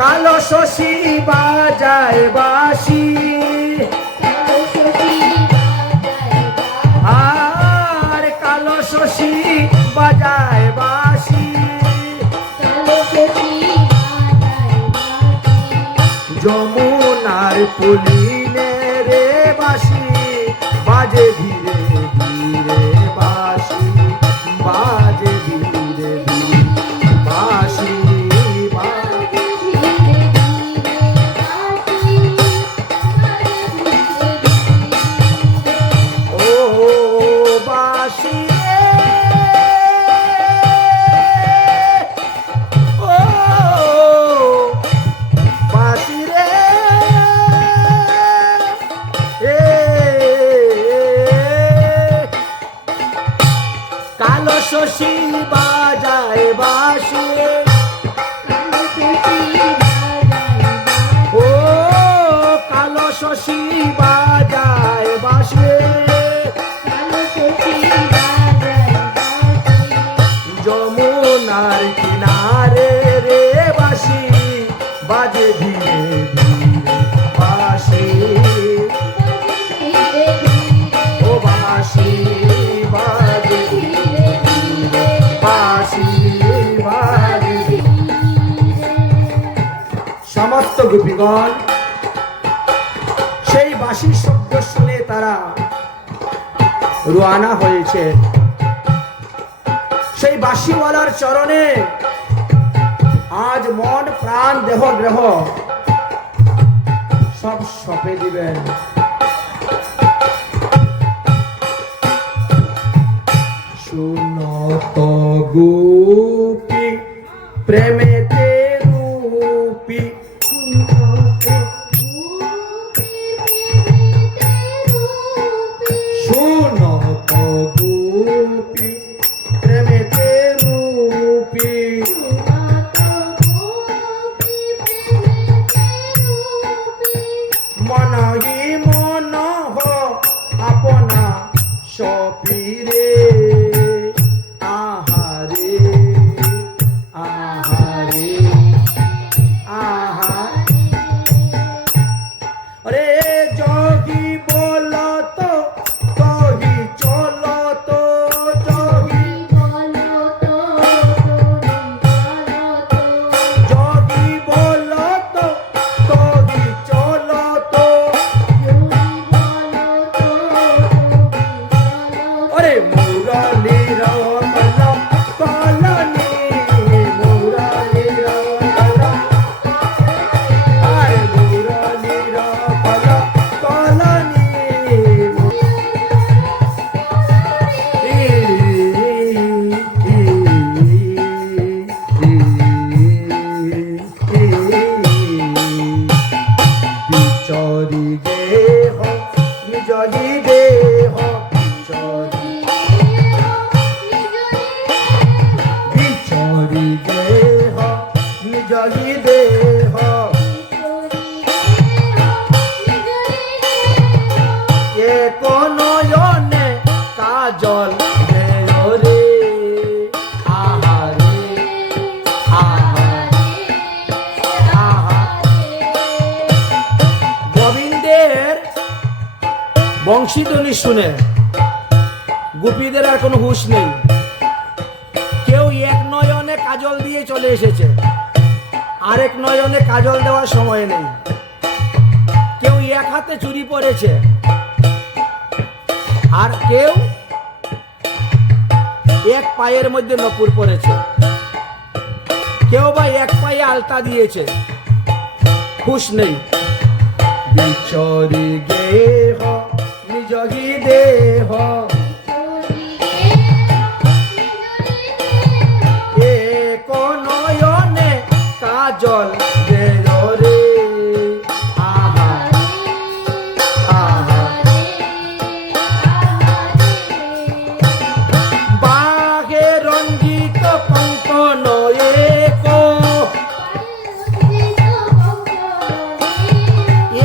কালো শশী বাজায় বাঁশি, আর কালো শশী বাজায় বাঁশি, যমুনার কলিনে রে বাঁশি বাজে ধীরে ধীরে, বাঁশি বাজে ধীরে ধীরে, বাঁশি কালো শশী বাজায় বাঁশি, ও কালো শশী বাজায় বাঁশি, যমুনার কিনারে রে বাঁশি বাজে ধীরে ধীরে, বাঁশি ও বাঁশি বাজে ধীরে ধীরে, বাঁশি বাজে ধীরে। সমস্ত গোপীগণ সেই বাঁশির শব্দ শুনে তারা রওনা হয়েছে। সেই বাঁশিওয়ালার চরণে আজ মন প্রাণ দেহ গ্রহ সব সঁপে দিবেন। শুনত গোপী প্রেমেতে রূপী, শুনত গোপী প্রেমেতে রূপী, মনহি মনহ আপ সপিরে আহারে আহারে আহা अरे जोगी बोलो तो जोगी चलो तो जोगी जोगी बोलो तो जोगी चलो तो अरे मुरली रामला कलनी मुरली रामला अरे मुरली रामला कलनी बिचरी देह निजरी देह बिचरी बिचरी देह निजरी देह ये कोनो योने काजल देयो रे आहारे आहा आहा গোবিন্দের বংশীধ্বনি শুনে গোপীদের আর কোনো হুঁশ নেই। কেউ এক নয়নে কাজল দিয়ে চলে এসেছে, আরেক নয়নে কাজল দেওয়ার সময় নেই। কেউ এক হাতে চুড়ি পরেছে, আর কেউ এক পায়ের মধ্যে নপুর পরেছে, কেউ বা এক পায়ে আলতা দিয়েছে, হুঁশ নেই। বিচরি গেহ নিজগি দেহ এ নয়নে কাজল দেয় রে আহা আহা বাঘে রঞ্জিত কঙ্কন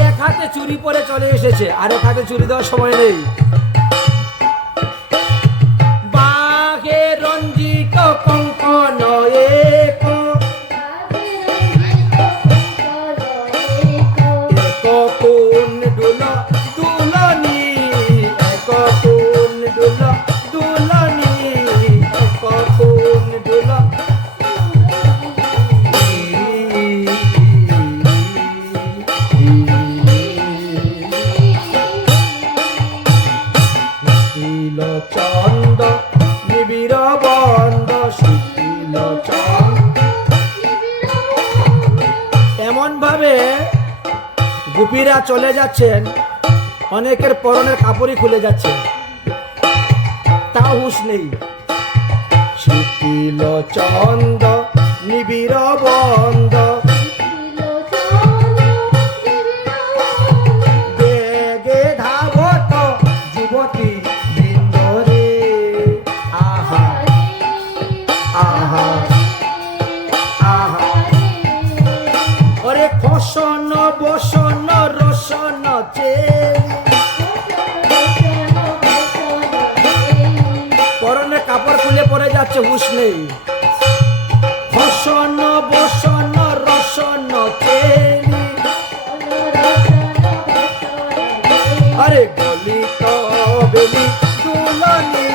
এক হাতে চুরি পরে চলে এসেছে, আরেক হাতে চুরি দেওয়ার সময় নেই। বাঘে রঞ্জিত কঙ্কন এক কোন দুল দুলনি এক কোন দুল দুলনি এক কোন দুল শিল চন্দ নিবিড় বন্ধ শিল চন্দ এমন ভাবে গোপীরা চলে যাচ্ছেন, অনেকের পরনের কাপড়ই খুলে যাচ্ছে, তাও হুঁশ নেই। শিল চন্দ নিবিড় বন্ধ বেগে ধাবত যুবতী বৃন্দ রে আহা আহা আহা ওরে খসন বসন রসন পরনে কাপড় খুলে পড়ে যাচ্ছে, হুঁশ নেই। খসন বসন রসন আরে গলিত বেলি দুলনি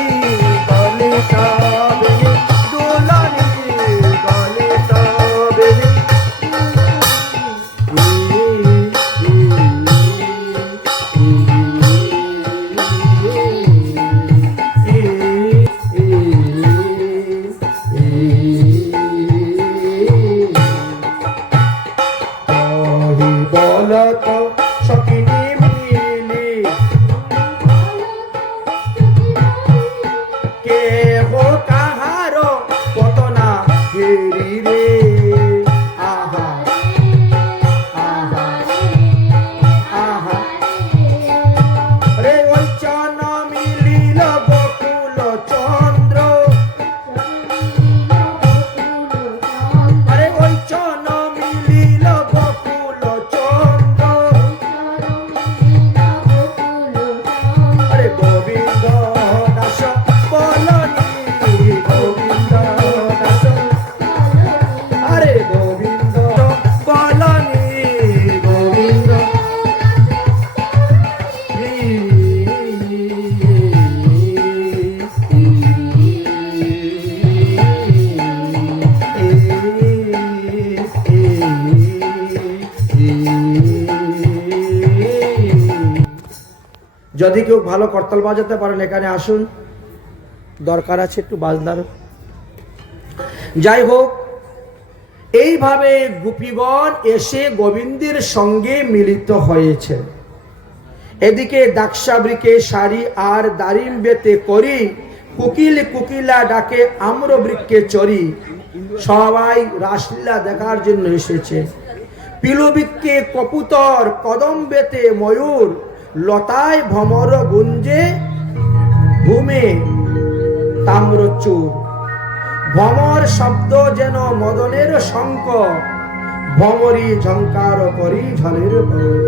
গলিত বেলি দুলনি গলিত বেলি বলত সকিনী মিলি যদি কেউ ভালো করতাল বাজাতে পারেন এখানে আসুন, দরকার আছে একটু বাজনার। যাই হোক, এইভাবে গোপীগণ এসে গোবিন্দের সঙ্গে মিলিত হয়েছে। এদিকে দাক্ষাবৃকে সারি আর দারিম্বেতে করি, কুকিল কুকিলা ডাকে আম্র বৃক্ষে চরি। সবাই রাসলীলা দেখার জন্য এসেছে। পিলুবৃক্ষে কপুতর, কদম্বেতে ময়ূর, লতায় ভ্রমর গুঞ্জে ভূমে তাম্রচূর। ভ্রমর শব্দ যেন মদনের শঙ্খ, ভ্রমরি ঝঙ্কার করি ঝলের কলঙ্ক।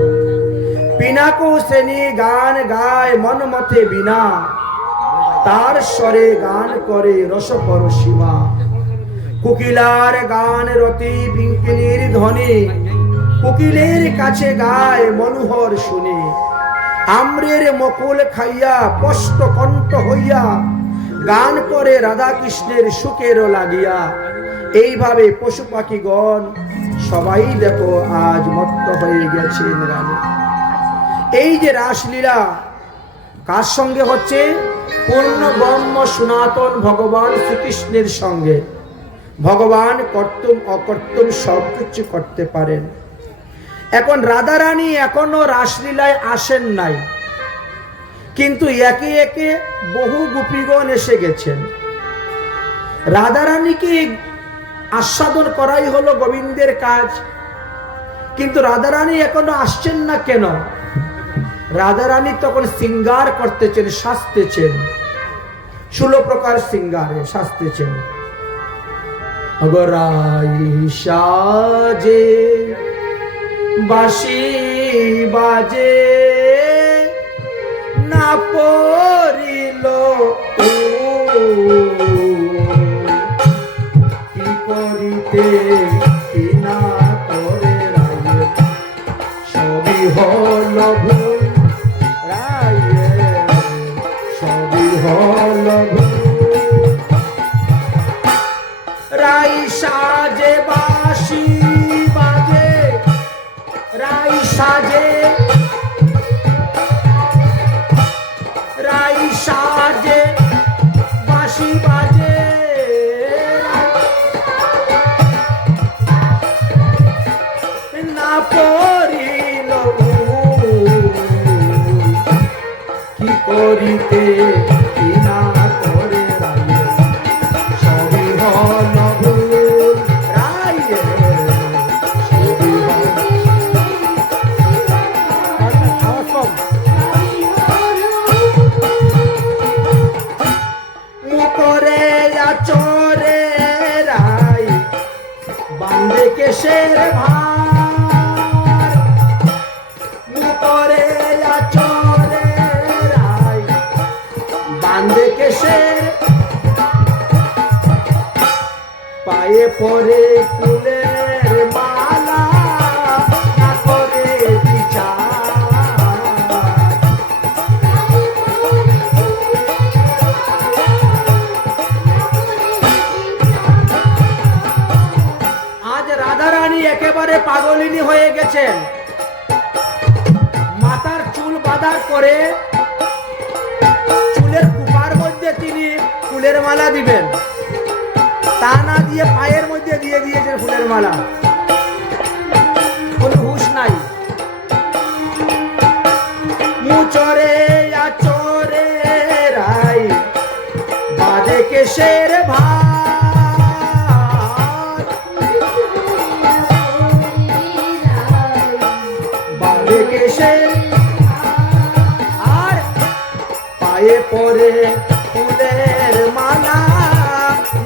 পিনাকো শ্রেণী গান গায় মন মতে বিনা, তার স্বরে গান করে রসপর সীমা। কোকিলার গান রতি পিঙ্কিনীর ধ্বনি, কোকিলের কাছে গায় মনোহর শুনে। আম্রের মকুল খাইয়া স্পষ্ট কণ্ঠ হইয়া, গান করে রাধা কৃষ্ণের সুখের লাগিয়া। এইভাবে পশু পাখিগণ সবাই দেখো আজ মত্ত হয়ে গেছেন গানে। এই যে রাসলীলা কার সঙ্গে হচ্ছে? পূর্ণ ব্রহ্ম সনাতন ভগবান শ্রীকৃষ্ণের সঙ্গে। ভগবান কর্তম অকর্তম সব কিছু করতে পারেন। এখন রাধারানী এখনো রাসলীলায় আসেন নাই, কিন্তু একে একে বহু গোপীগণ এসে গেছেন। রাধারানীকে আস্বাদন করাই হলো গোবিন্দের কাজ, কিন্তু রাধারানী এখনো আসছেন না কেন? রাধারানী তখন শৃঙ্গার করতেছেন, সাজতেছেন, 16 প্রকার শৃঙ্গারে সাজতেছেন। অগরাই সাজে বাঁশি বাজে, না পড়িল কি করিতে কি না করে রায়ে, সবই হল ভুল রায়ে, সবই হল ভুল। রাই সাজে বাঁশি বাজে, রাই সাজে, রাই সাজে বাঁশি বাজে, না পড়িল কি করিতে কি না করে রায়ে, সবই হল ভুল রায়ে, সবই হল। মুখরে আচরে রাই বান্ধে কেশের ভার, মুখরে আচরে রাই বান্ধে কেশের, পায়ে পরে ফুলের মালা, না করে বিচার। আজ রাধারানী একেবারে পাগলিনী হয়ে গেছেন। মাথার চুল বাঁধা করে চুলের কুপার মধ্যে তিনি ফুলের মালা দিবেন, তা না দিয়ে পায়ের মধ্যে দিয়ে দিয়েছেন ফুলের মালা। কোনো হুঁশ নাই। মুচরে আচরে রাই বাজে কেশের ভার, বাজে কেশের আর পায়ে পরে ফুলের মালা,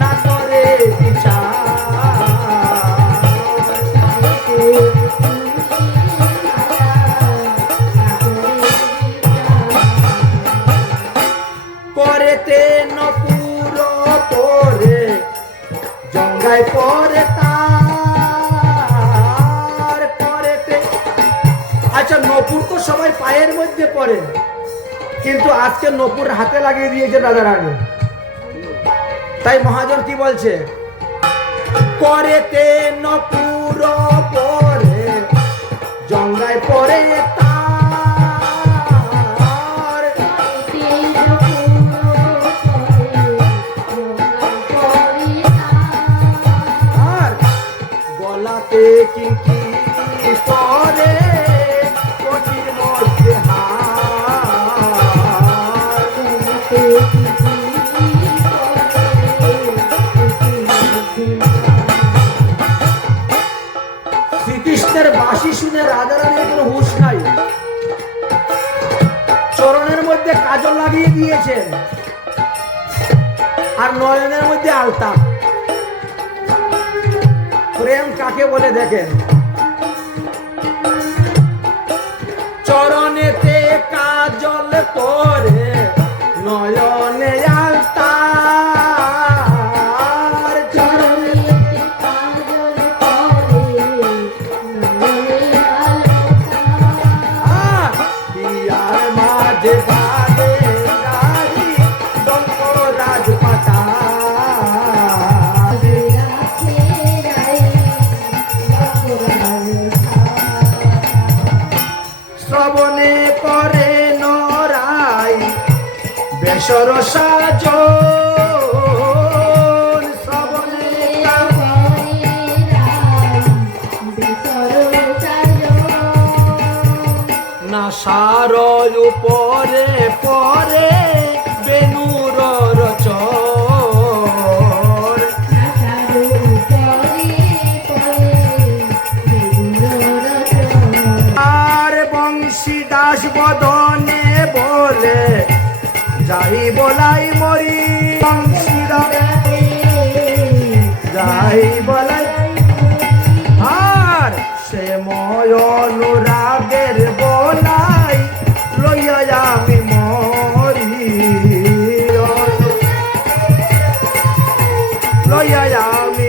না করে বিচার। করেতে নপুর পরে জঙ্গায় পরে তার করেতে। আচ্ছা, নপুর তো সবাই পায়ের মধ্যে পরে, কিন্তু আজকে নপুর হাতে লাগিয়ে দিয়েছে রাধারানী। তাই মহাজন কি বলছে? করেতে নপুর পরে জঙ্গায় পরে তার, কাজল লাগিয়ে দিয়েছেন আর নয়নের মধ্যে আলতা। প্রেম কাকে বলে দেখেন, চরণেতে কাজল পরে নয়নে আলতা, শ্রবণে করে নরাই বেসর সাজন, শ্রবণে না সার উপরে পরে বেনুর রচর, আর বংশী দাস বদনে বলে যাই বলাই মরি, বংশী যাই বলাই, আর সে ময় অনুরাগের বলাই লইয়া আমি মরি, লইয়া আমি,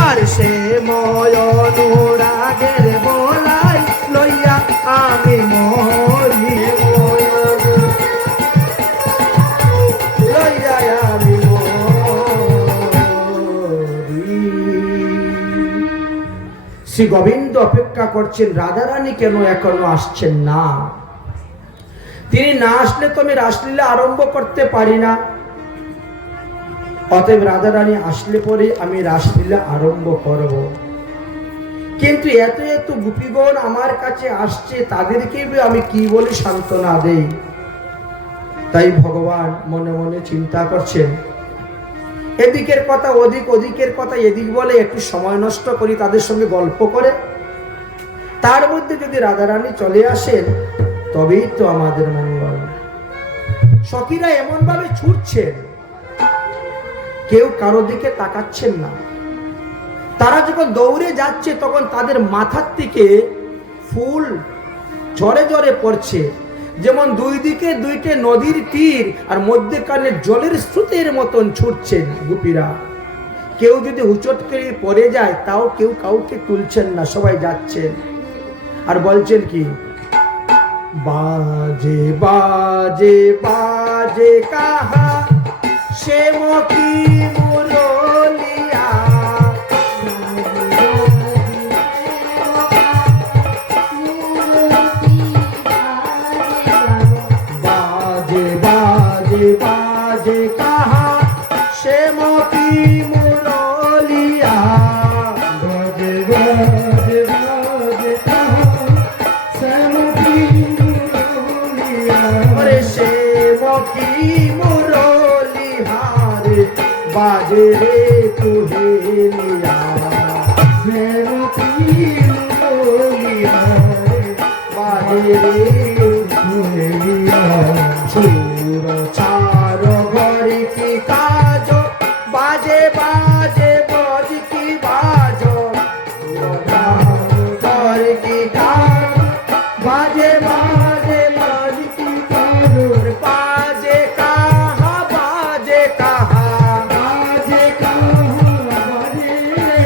আর সে ময় অনুরাগের বলাই লইয়া আমি মরি, লইয়া আমি মরি। শ্রী গোবিন্দ অপেক্ষা করছেন রাধারানী কেন এখনো আসছেন না। তিনি না আসলে তো আমি রাসলীলা আরম্ভ করতে পারি না, অতএব রাধারানী আসলে পরে আমি রাসলীলা আরম্ভ করব। কিন্তু এত এত গোপীগণ আমার কাছে আসছে, তাদেরকে আমি কি বলে সান্ত্বনা দেই। তাই ভগবান মনে মনে চিন্তা করছেন, এদিকের কথা ওদিক, ওদিকের কথা এদিক বলে একটু সময় নষ্ট করি তাদের সঙ্গে গল্প করে, তার মধ্যে যদি রাধারানী চলে আসেন তবেই তো আমাদের মঙ্গল। সখীরা এমন ভাবে ছুটছেন, কেউ কারো দিকে তাকাচ্ছেন না। তারা যখন দৌড়ে যাচ্ছে তখন তাদের মাথার থেকে ফুল ঝরে ঝরে পড়ছে, যেমন দুই দিকে দুইটে নদীর তীর আর মধ্যেখানে জলের স্রোতের মতন ছুটছেন গোপীরা। কেউ যদি হুচট করে পড়ে যায় তাও কেউ কাউকে তুলছেন না, সবাই যাচ্ছেন আর বলছেন কি, বাজে বাজে বাজে কাহা সে মকি মুরলিয়া, বাজে বাজে বাজে কাহা সে মকি মুরলিয়া, বাজে বাজে বাজে কাহা সে মকি মুরলিয়া, ওরে সে মকি মুরলিয়া বাজে রে তুহে লিয়া, সে মকি মুরলিয়া বাজে রে তুহে লিয়া, সুর চার ঘরে কি কাজ বাজে বাজে বজ কি বাজ, ঘরে কি কাজ বাজে বাজে বজ কি কাজ, বাজে কাহা বাজে কাহা বাজে কাহা বাজে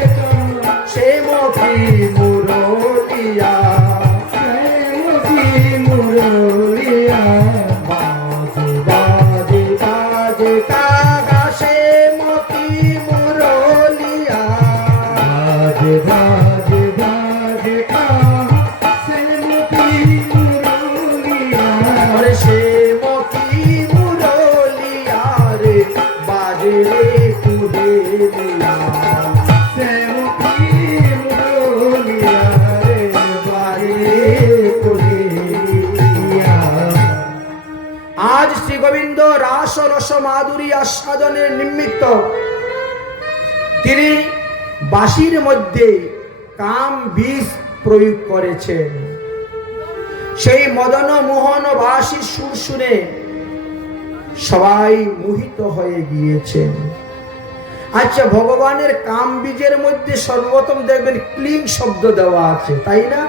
কাহা সে মকি মুরলিয়া, সে মকি মুরলিয়া, বাজে বাজে বাজে কাহা সে মকি মুরলিয়া, বাজে বাজে বাজে কাহা সে মকি মুরলিয়া, ওরে সে মকি মুরলিয়া রে বাজে রে তুহে লিয়া, সে মকি মুরলিয়া রে বাজে রে তুহে লিয়া। আজ শ্রী গোবিন্দ রাস রস মাধুরী আস্বাদনের নিমিত্ত তিনি বাঁশির মধ্যে কাম বিষ প্রয়োগ করেছেন। সেই মদন মোহন বাসী সুর শুনে সবাই মোহিত হয়ে গিয়েছেন। আচ্ছা, ভগবানের কাম বীজের মধ্যে সর্বপ্রথম দেখবেন ক্লিং শব্দ দেওয়া আছে, তাই না?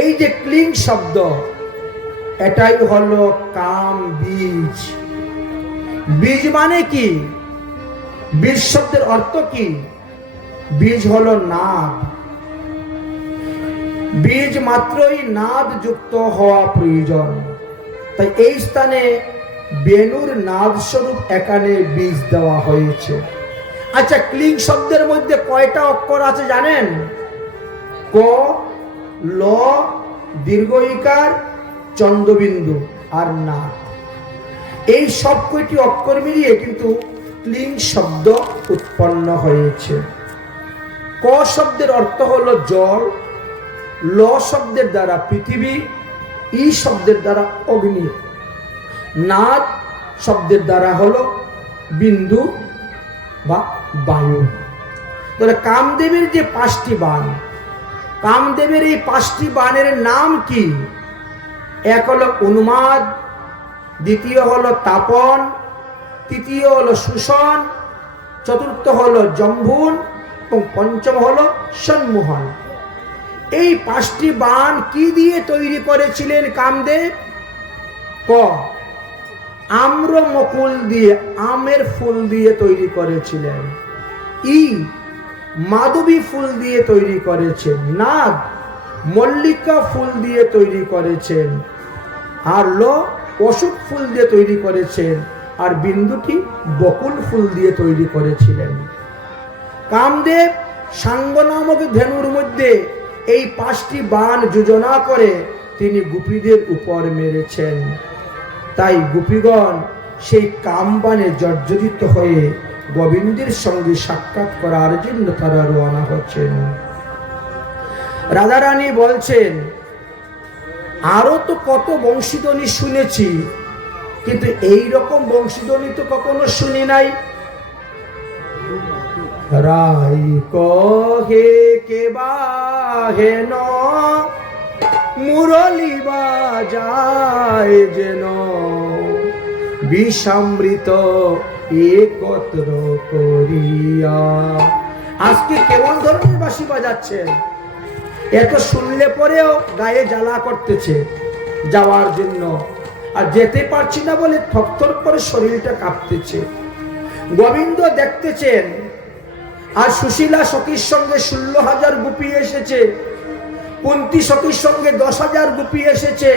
এই যে ক্লিং শব্দ, এটাই হলো কাম বীজ। বীজ মানে কি? বীজ শব্দের অর্থ কি? বীজ হলো নাদ। বীজ মাত্রই নাদ যুক্ত হওয়া প্রয়োজন। তাই এই স্থানে বেনুর নাদ স্বরূপ এখানে বীজ দেওয়া হয়েছে। আচ্ছা, ক্লিং শব্দের মধ্যে কয়টা অক্ষর আছে জানেন? ক, ল, দীর্ঘ ইকার, চন্দ্রবিন্দু আর নাদ। এই সব কয়টি অক্ষর মিলিয়ে কিন্তু ক্লিং শব্দ উৎপন্ন হয়েছে। ক শব্দের অর্থ হলো জল, ল শব্দের দ্বারা পৃথিবী, ই শব্দের দ্বারা অগ্নি, নাদ শব্দের দ্বারা হলো বিন্দু বা বায়ু। তাহলে কামদেবের যে 5টি বাণ, কামদেবের এই 5টি বাণের নাম কি? এক হলো উন্মাদ, দ্বিতীয় হলো তাপন, তৃতীয় হলো শোষণ, চতুর্থ হলো জম্ভুন এবং পঞ্চম হলো সম্মোহন। এই 5টি বাণ কি দিয়ে তৈরি করেছিলেন কামদেব? ক, আম্র মুকুল দিয়ে, আমের ফুল দিয়ে তৈরি করেছিলেন। ই, মাধবী ফুল দিয়ে তৈরি করেছেন। নাদ, মল্লিকা ফুল দিয়ে তৈরি করেছেন। আর ল, অশোক ফুল দিয়ে তৈরি করেছেন। আর বিন্দুটি বকুল ফুল দিয়ে তৈরি করেছিলেন। কামদেব সাঙ্গ নামক ধেনুর মধ্যে এই 5টি বাণ যোজনা করে তিনি গোপীদের উপর মেরেছেন। তাই গোপীগণ সেই কামবাণে জর্জরিত হয়ে গোবিন্দের সঙ্গে সাক্ষাৎ করার জন্য তারা রওনা হচ্ছেন। রাধারানী বলছেন, আরো তো কত বংশীধ্বনি শুনেছি, কিন্তু এই রকম বংশীধ্বনি তো কখনো শুনি নাই। রাই কহে কে বাহেন মুরলি বাজায় যেন বিষামৃত একত্র করিয়া। আজকে কেমন ধরনের বাঁশি বাজাচ্ছেন? এত শুনলে পরেও গায়ে জ্বালা করতেছে যাওয়ার জন্য, আর যেতে পারছি না বলে থরথর করে শরীরটা কাঁপতেছে। গোবিন্দ দেখতেছেন, আর সুশীলা সখীর সঙ্গে 16,000 গোপী এসেছে, কুন্তী সখীর সঙ্গে 10,000 গোপী এসেছে,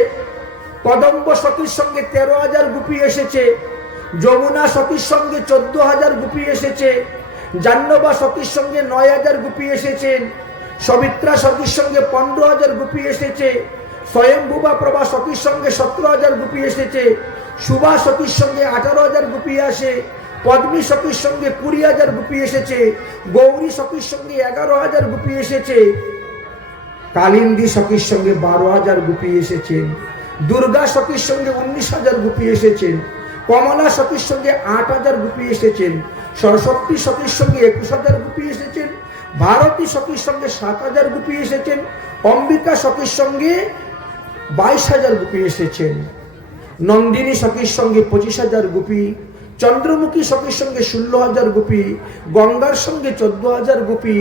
কদম্ব সখীর সঙ্গে 13,000 গোপী এসেছে, যমুনা সখীর সঙ্গে 14,000 গোপী এসেছে, জাহ্নবা সখীর সঙ্গে 9,000 গোপী এসেছেন, সবিত্রা সখীর সঙ্গে 15,000 গোপী এসেছে, স্বয়ংভুবা প্রভা সখীর সঙ্গে 17,000 গোপী এসেছে, সুভা সখীর সঙ্গে 18,000 গোপী আসে, পদ্মী সখীর সঙ্গে 20,000 গোপী এসেছে, গৌরী সখীর সঙ্গে 11,000 গোপী এসেছে, কালিন্দী সখীর সঙ্গে 12,000 গোপী এসেছেন, দুর্গা সখীর সঙ্গে 19,000 গোপী এসেছেন, কমলা সখীর সঙ্গে 8,000 গোপী এসেছেন, সরস্বতী সখীর সঙ্গে 21,000 গোপী এসেছেন, ভারতী সখীর সঙ্গে 7,000 গোপী এসেছেন, অম্বিকা সখীর সঙ্গে 22,000 গোপী এসেছেন, নন্দিনী সখীর সঙ্গে 25,000 গোপী, চন্দ্রমুখী সখীর সঙ্গে 16,000 গোপী, গঙ্গার সঙ্গে 14,000 গোপী,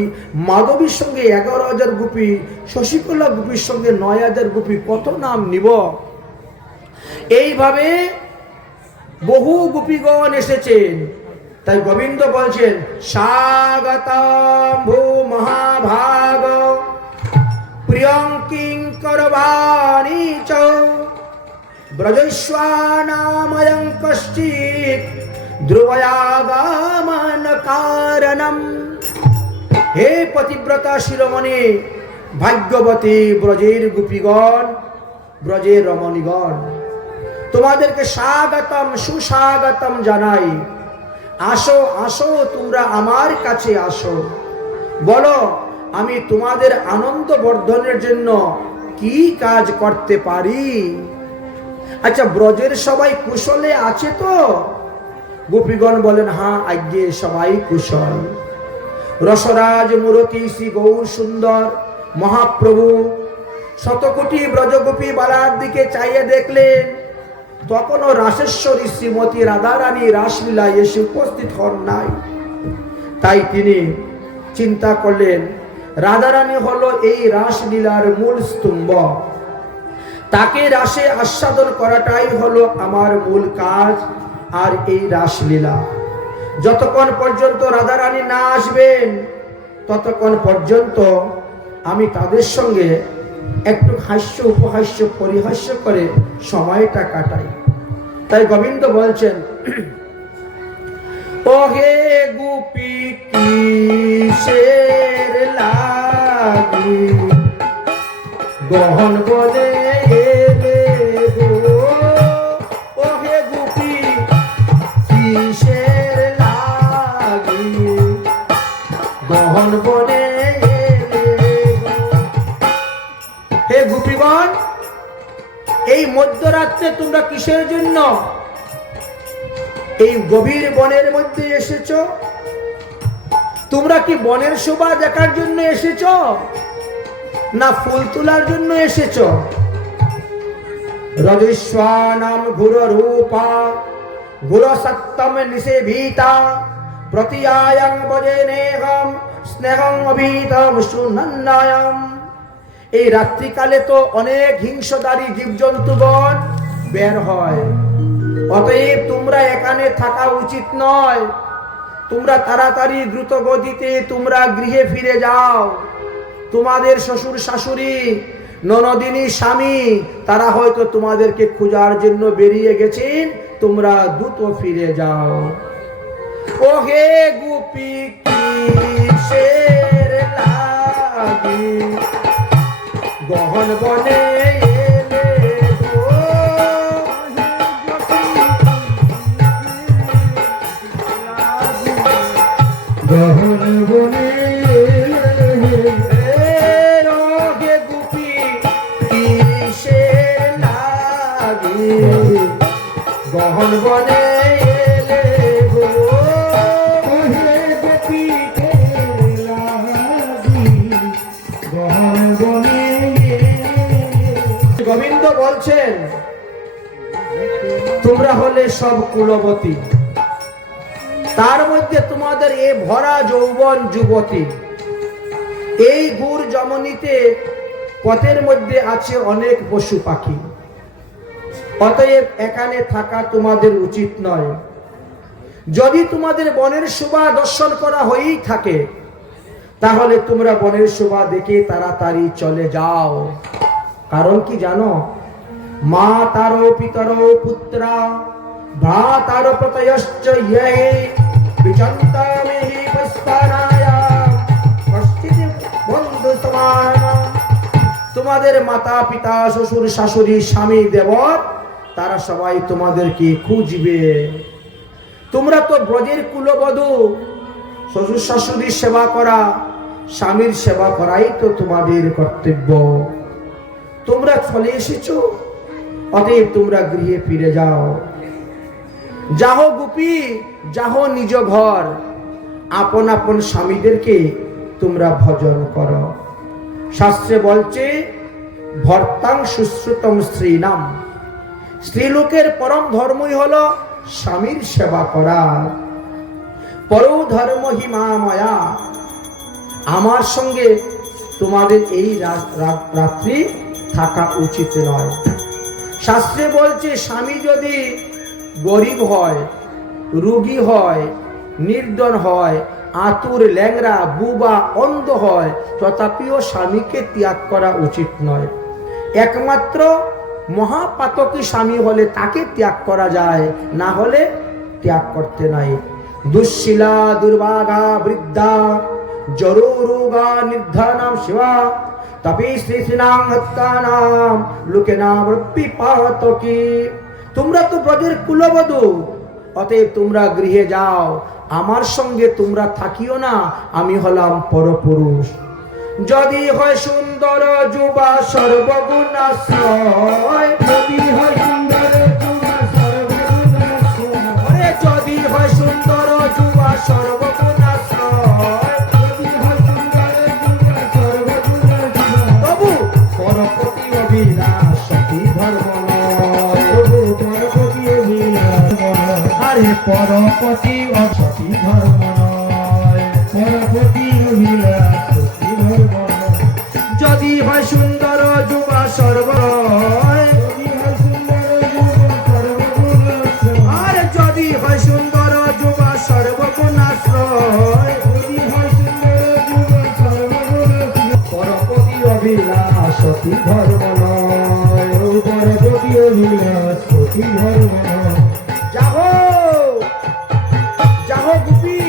মাধবীর সঙ্গে 11,000 গোপী, শশীকলা গোপীর সঙ্গে 9,000 গোপী। কত নাম নিব? এইভাবে বহু গোপীগণ এসেছেন। তাই গোবিন্দ বলছেন, স্বাগতম ভূ মহাভাগ প্রিয়ং কিঙ্করবাণী চ ব্রজস্বানাময়ং কশ্চিৎ ধ্রুবয়াগমন কারণম। হে পতিব্রতা শিরোমণি, ভাগ্যবতী ব্রজের গোপীগণ, ব্রজের রমণীগণ, তোমাদেরকে স্বাগতম, সুস্বাগতম জানাই। আসো আসো, তোমরা আমার কাছে আসো। বলো, আমি তোমাদের আনন্দ বর্ধনের জন্য কি কাজ করতে পারি? আচ্ছা, ব্রজের সবাই কুশলে আছে তো? গোপীগণ বলেন, হ্যাঁ আজ্ঞে, সবাই কুশল। রসরাজ মূরতি শ্রী গৌর সুন্দর মহাপ্রভু শতকোটি ব্রজগোপী বালার দিকে চাইয়ে দেখলেন তখনও রাসেশ্বরী শ্রীমতী রাধারানী রাসলীলায় এসে উপস্থিত হন নাই। তাই তিনি চিন্তা করলেন রাধারানী হলো এই রাসলীলার মূল স্তম্ভ, তাকে রাসে আস্বাদন করাটাই হলো আমার মূল কাজ। আর এই রাসলীলা যতক্ষণ পর্যন্ত রাধারানী না আসবেন ততক্ষণ পর্যন্ত আমি তাদের সঙ্গে একটু হাস্য উপহাস্য পরিহাস্য করে সময়টা কাটাই। তাই গোবিন্দ বলছেন, ওহে গোপী কিসের লাগি গহন বলে এলে গো, ওহে গোপী কিসের লাগি গহন বলে এলে গো। হে গোপীগণ, এই মধ্যরাত্রে তোমরা কিসের জন্য এই গভীর বনের মধ্যে এসেছো? তোমরা কি বনের শোভা দেখার জন্য এসেছো না ফুল তোলার জন্য এসেছো? রজস্বানাম ঘুর রূপা ঘুর সত্যম নিষেভিতা প্রতিয়ায়ং বজেনেহম স্নেহং অভীতম সুনন্নায়ম। এই রাত্রিকালে তো অনেক হিংসদারী জীবজন্তুগণ বের হয়, অতএব তোমরা এখানে থাকা উচিত নয়। তোমরা তাড়াতাড়ি দ্রুত গতিতে তোমরা গৃহে ফিরে যাও। তোমাদের শ্বশুর শাশুড়ি ননদিনী স্বামী তারা হয়তো তোমাদেরকে খোঁজার জন্য বেরিয়ে গেছেন, তোমরা দ্রুত ফিরে যাও। ওহে গোপী কিসের লাগি গহন বনে এলে গো, গহন বনে ওহে গোপী কিসের লাগি গহন বনে এলে গো, ওহে গোপী লাগি গহন বনে। গোবিন্দ বলছেন তোমরা হলে সব কুলবতী, তার মধ্যে তোমাদের এ ভরা যৌবন যুবতী। এই গুর যমনীতে পথের মধ্যে আছে অনেক পশু পাখি, অতএব এখানে থাকা তোমাদের উচিত নয়। যদি তোমাদের বনের শোভা দর্শন করা হয়েই থাকে তাহলে তোমরা বনের শোভা দেখে তাড়াতাড়ি চলে যাও। কারণ কি জানো? মা তারো পিতরো পুত্রা ভ্রাতারো প্রতয়শ্চ ইয়ে বিচন্তামেহি পস্তানায়া কষ্টিত বন্ধু সমান। তোমাদের মাতা পিতা শ্বশুর শাশুড়ি স্বামী দেবর তারা সবাই তোমাদেরকে খুঁজবে। তোমরা তো ব্রজের কুলবধূ, শ্বশুর শাশুড়ির সেবা করা স্বামীর সেবা করাই তো তোমাদের কর্তব্য। তোমরা চলে এসেছো, অতএব তোমরা গৃহে ফিরে যাও। যাহ গোপী যাহ নিজ ঘর, আপন আপন স্বামীদেরকে তোমরা ভজন করো। শাস্ত্রে বলছে ভর্তাং শুশ্রুতম স্ত্রীনাম, স্ত্রীলোকের পরম ধর্মই হলো স্বামীর সেবা করা। পরো ধর্ম হিমাময়া, আমার সঙ্গে তোমাদের এই রাত্রি থাকা উচিত নয়। শাস্ত্রে বলছে স্বামী যদি গরিব হয়, রোগী হয়, নির্ধন হয়, আতুর ল্যাংরা বুবা অন্ধ হয়, তথাপিও স্বামীকে ত্যাগ করা উচিত নয়। একমাত্র মহাপাতকী স্বামী হলে তাকে ত্যাগ করা যায়, না হলে ত্যাগ করতে নাই। দুঃশীলা দুর্ভাগা বৃদ্ধা জরো রোগা নির্ধনাম শিবা তপি শ্রী শ্রীনাম হত্তানাম লোকেনাম পিপাতকী। তোমরা তো ব্রজের কুলবধূ, অতএব তোমরা গৃহে যাও। আমার সঙ্গে তোমরা থাকিও না, আমি হলাম পরপুরুষ। যদি হয় সুন্দর যুবা সর্বগুণাশ্রয়, যদি হয় সুন্দর যুবা সর্বগুণাশ্রয়, যদি হয় সুন্দর যুবা সর্বগুণাশ্রয়, তবু পরপুরুষ আরে পরপতি অসতি ধর্ম নয়, পরপতি অভিলাষ সতী ধর্ম নয়। যদি হয় সুন্দর যুবা সর্বরয়, আর যদি হয় সুন্দর যুবা সর্বগুণাশ্রয়, পরপতি অভিলাষ সতী ধর্ম নয়, পরপতি অভিলাষ সতী ধর্ম নয়। যাহো যাহো গোপী,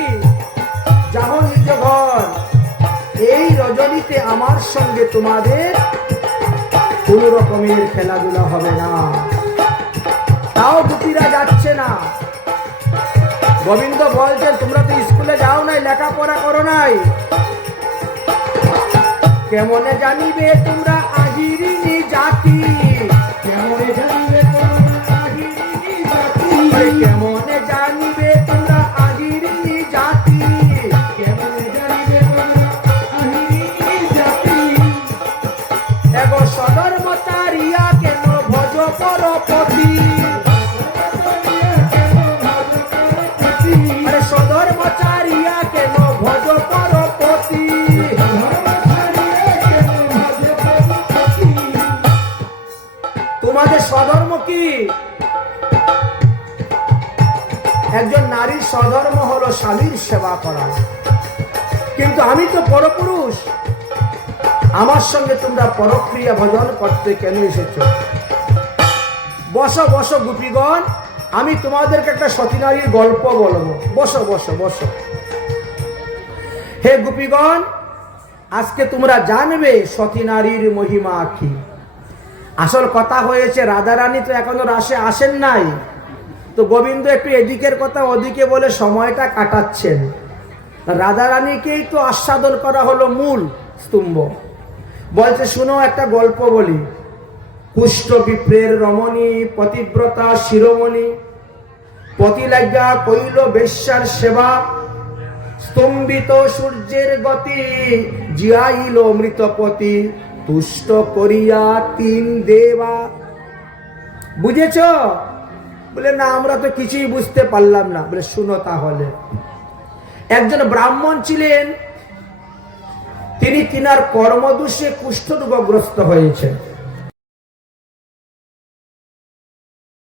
যাহো নিজ ঘর, এই রজনীতে আমার সঙ্গে তোমাদের কোন রকমের খেলাধুলা হবে না। তাও গোপীরা যাচ্ছে না। গোবিন্দ বলছেন তোমরা তো স্কুলে যাও নাই, লেখাপড়া করো নাই, কেমনে জানিবে তোমরা আহিরিনী জাতি, কেমনে জানিবে তোমরা আহিরিনী জাতি, কেমনে জানিবে তোমরা আহিরিনী জাতি, কেমনে জানিবে তোমরা আহিরিনী জাতি। এগো সধর্ম তারিয়া কেন ভজ পরপতি, আরে সধর্ম চারিয়া কেন ভজ পরপতি। তোমাদের স্বধর্ম কি? একজন নারীর স্বধর্ম হলো স্বামীর সেবা করা, কিন্তু আমি তো পরপুরুষ, আমার সঙ্গে তোমরা পরক্রিয়া ভজন করতে কেন এসেছ? বসো বসো গোপীগণ, আমি তোমাদেরকে একটা সতী নারীর গল্প বলবো। বসো বসো বসো। হে গোপীগণ, আজকে তোমরা জানবে সতী নারীর মহিমা কি। আসল কথা হয়েছে রাধারানী তো এখনো রাসে আসেন নাই, তো গোবিন্দ একটু এদিকের কথা ওদিকে বলে সময়টা কাটাচ্ছেন। রাধারানীকেই তো আস্বাদন করা হলো মূল স্তম্ভ। বলছে শুনো একটা গল্প বলি। পুষ্ট বিপ্রের রমণী পতিব্রতা শিরোমণি, পতিলাজ্ঞা কইল বেশ্যার সেবা, স্তম্ভিত সূর্যের গতি, জিয়াইল মৃতপতি, তুষ্ট করিয়া তিন দেবা। বুঝেছ? বলে না, আমরা তো কিছুই বুঝতে পারলাম না। বলে শুনো তাহলে। একজন ব্রাহ্মণ ছিলেন, তিনি তিনার কর্মদোষে কুষ্ঠরোগগ্রস্ত হয়েছেন।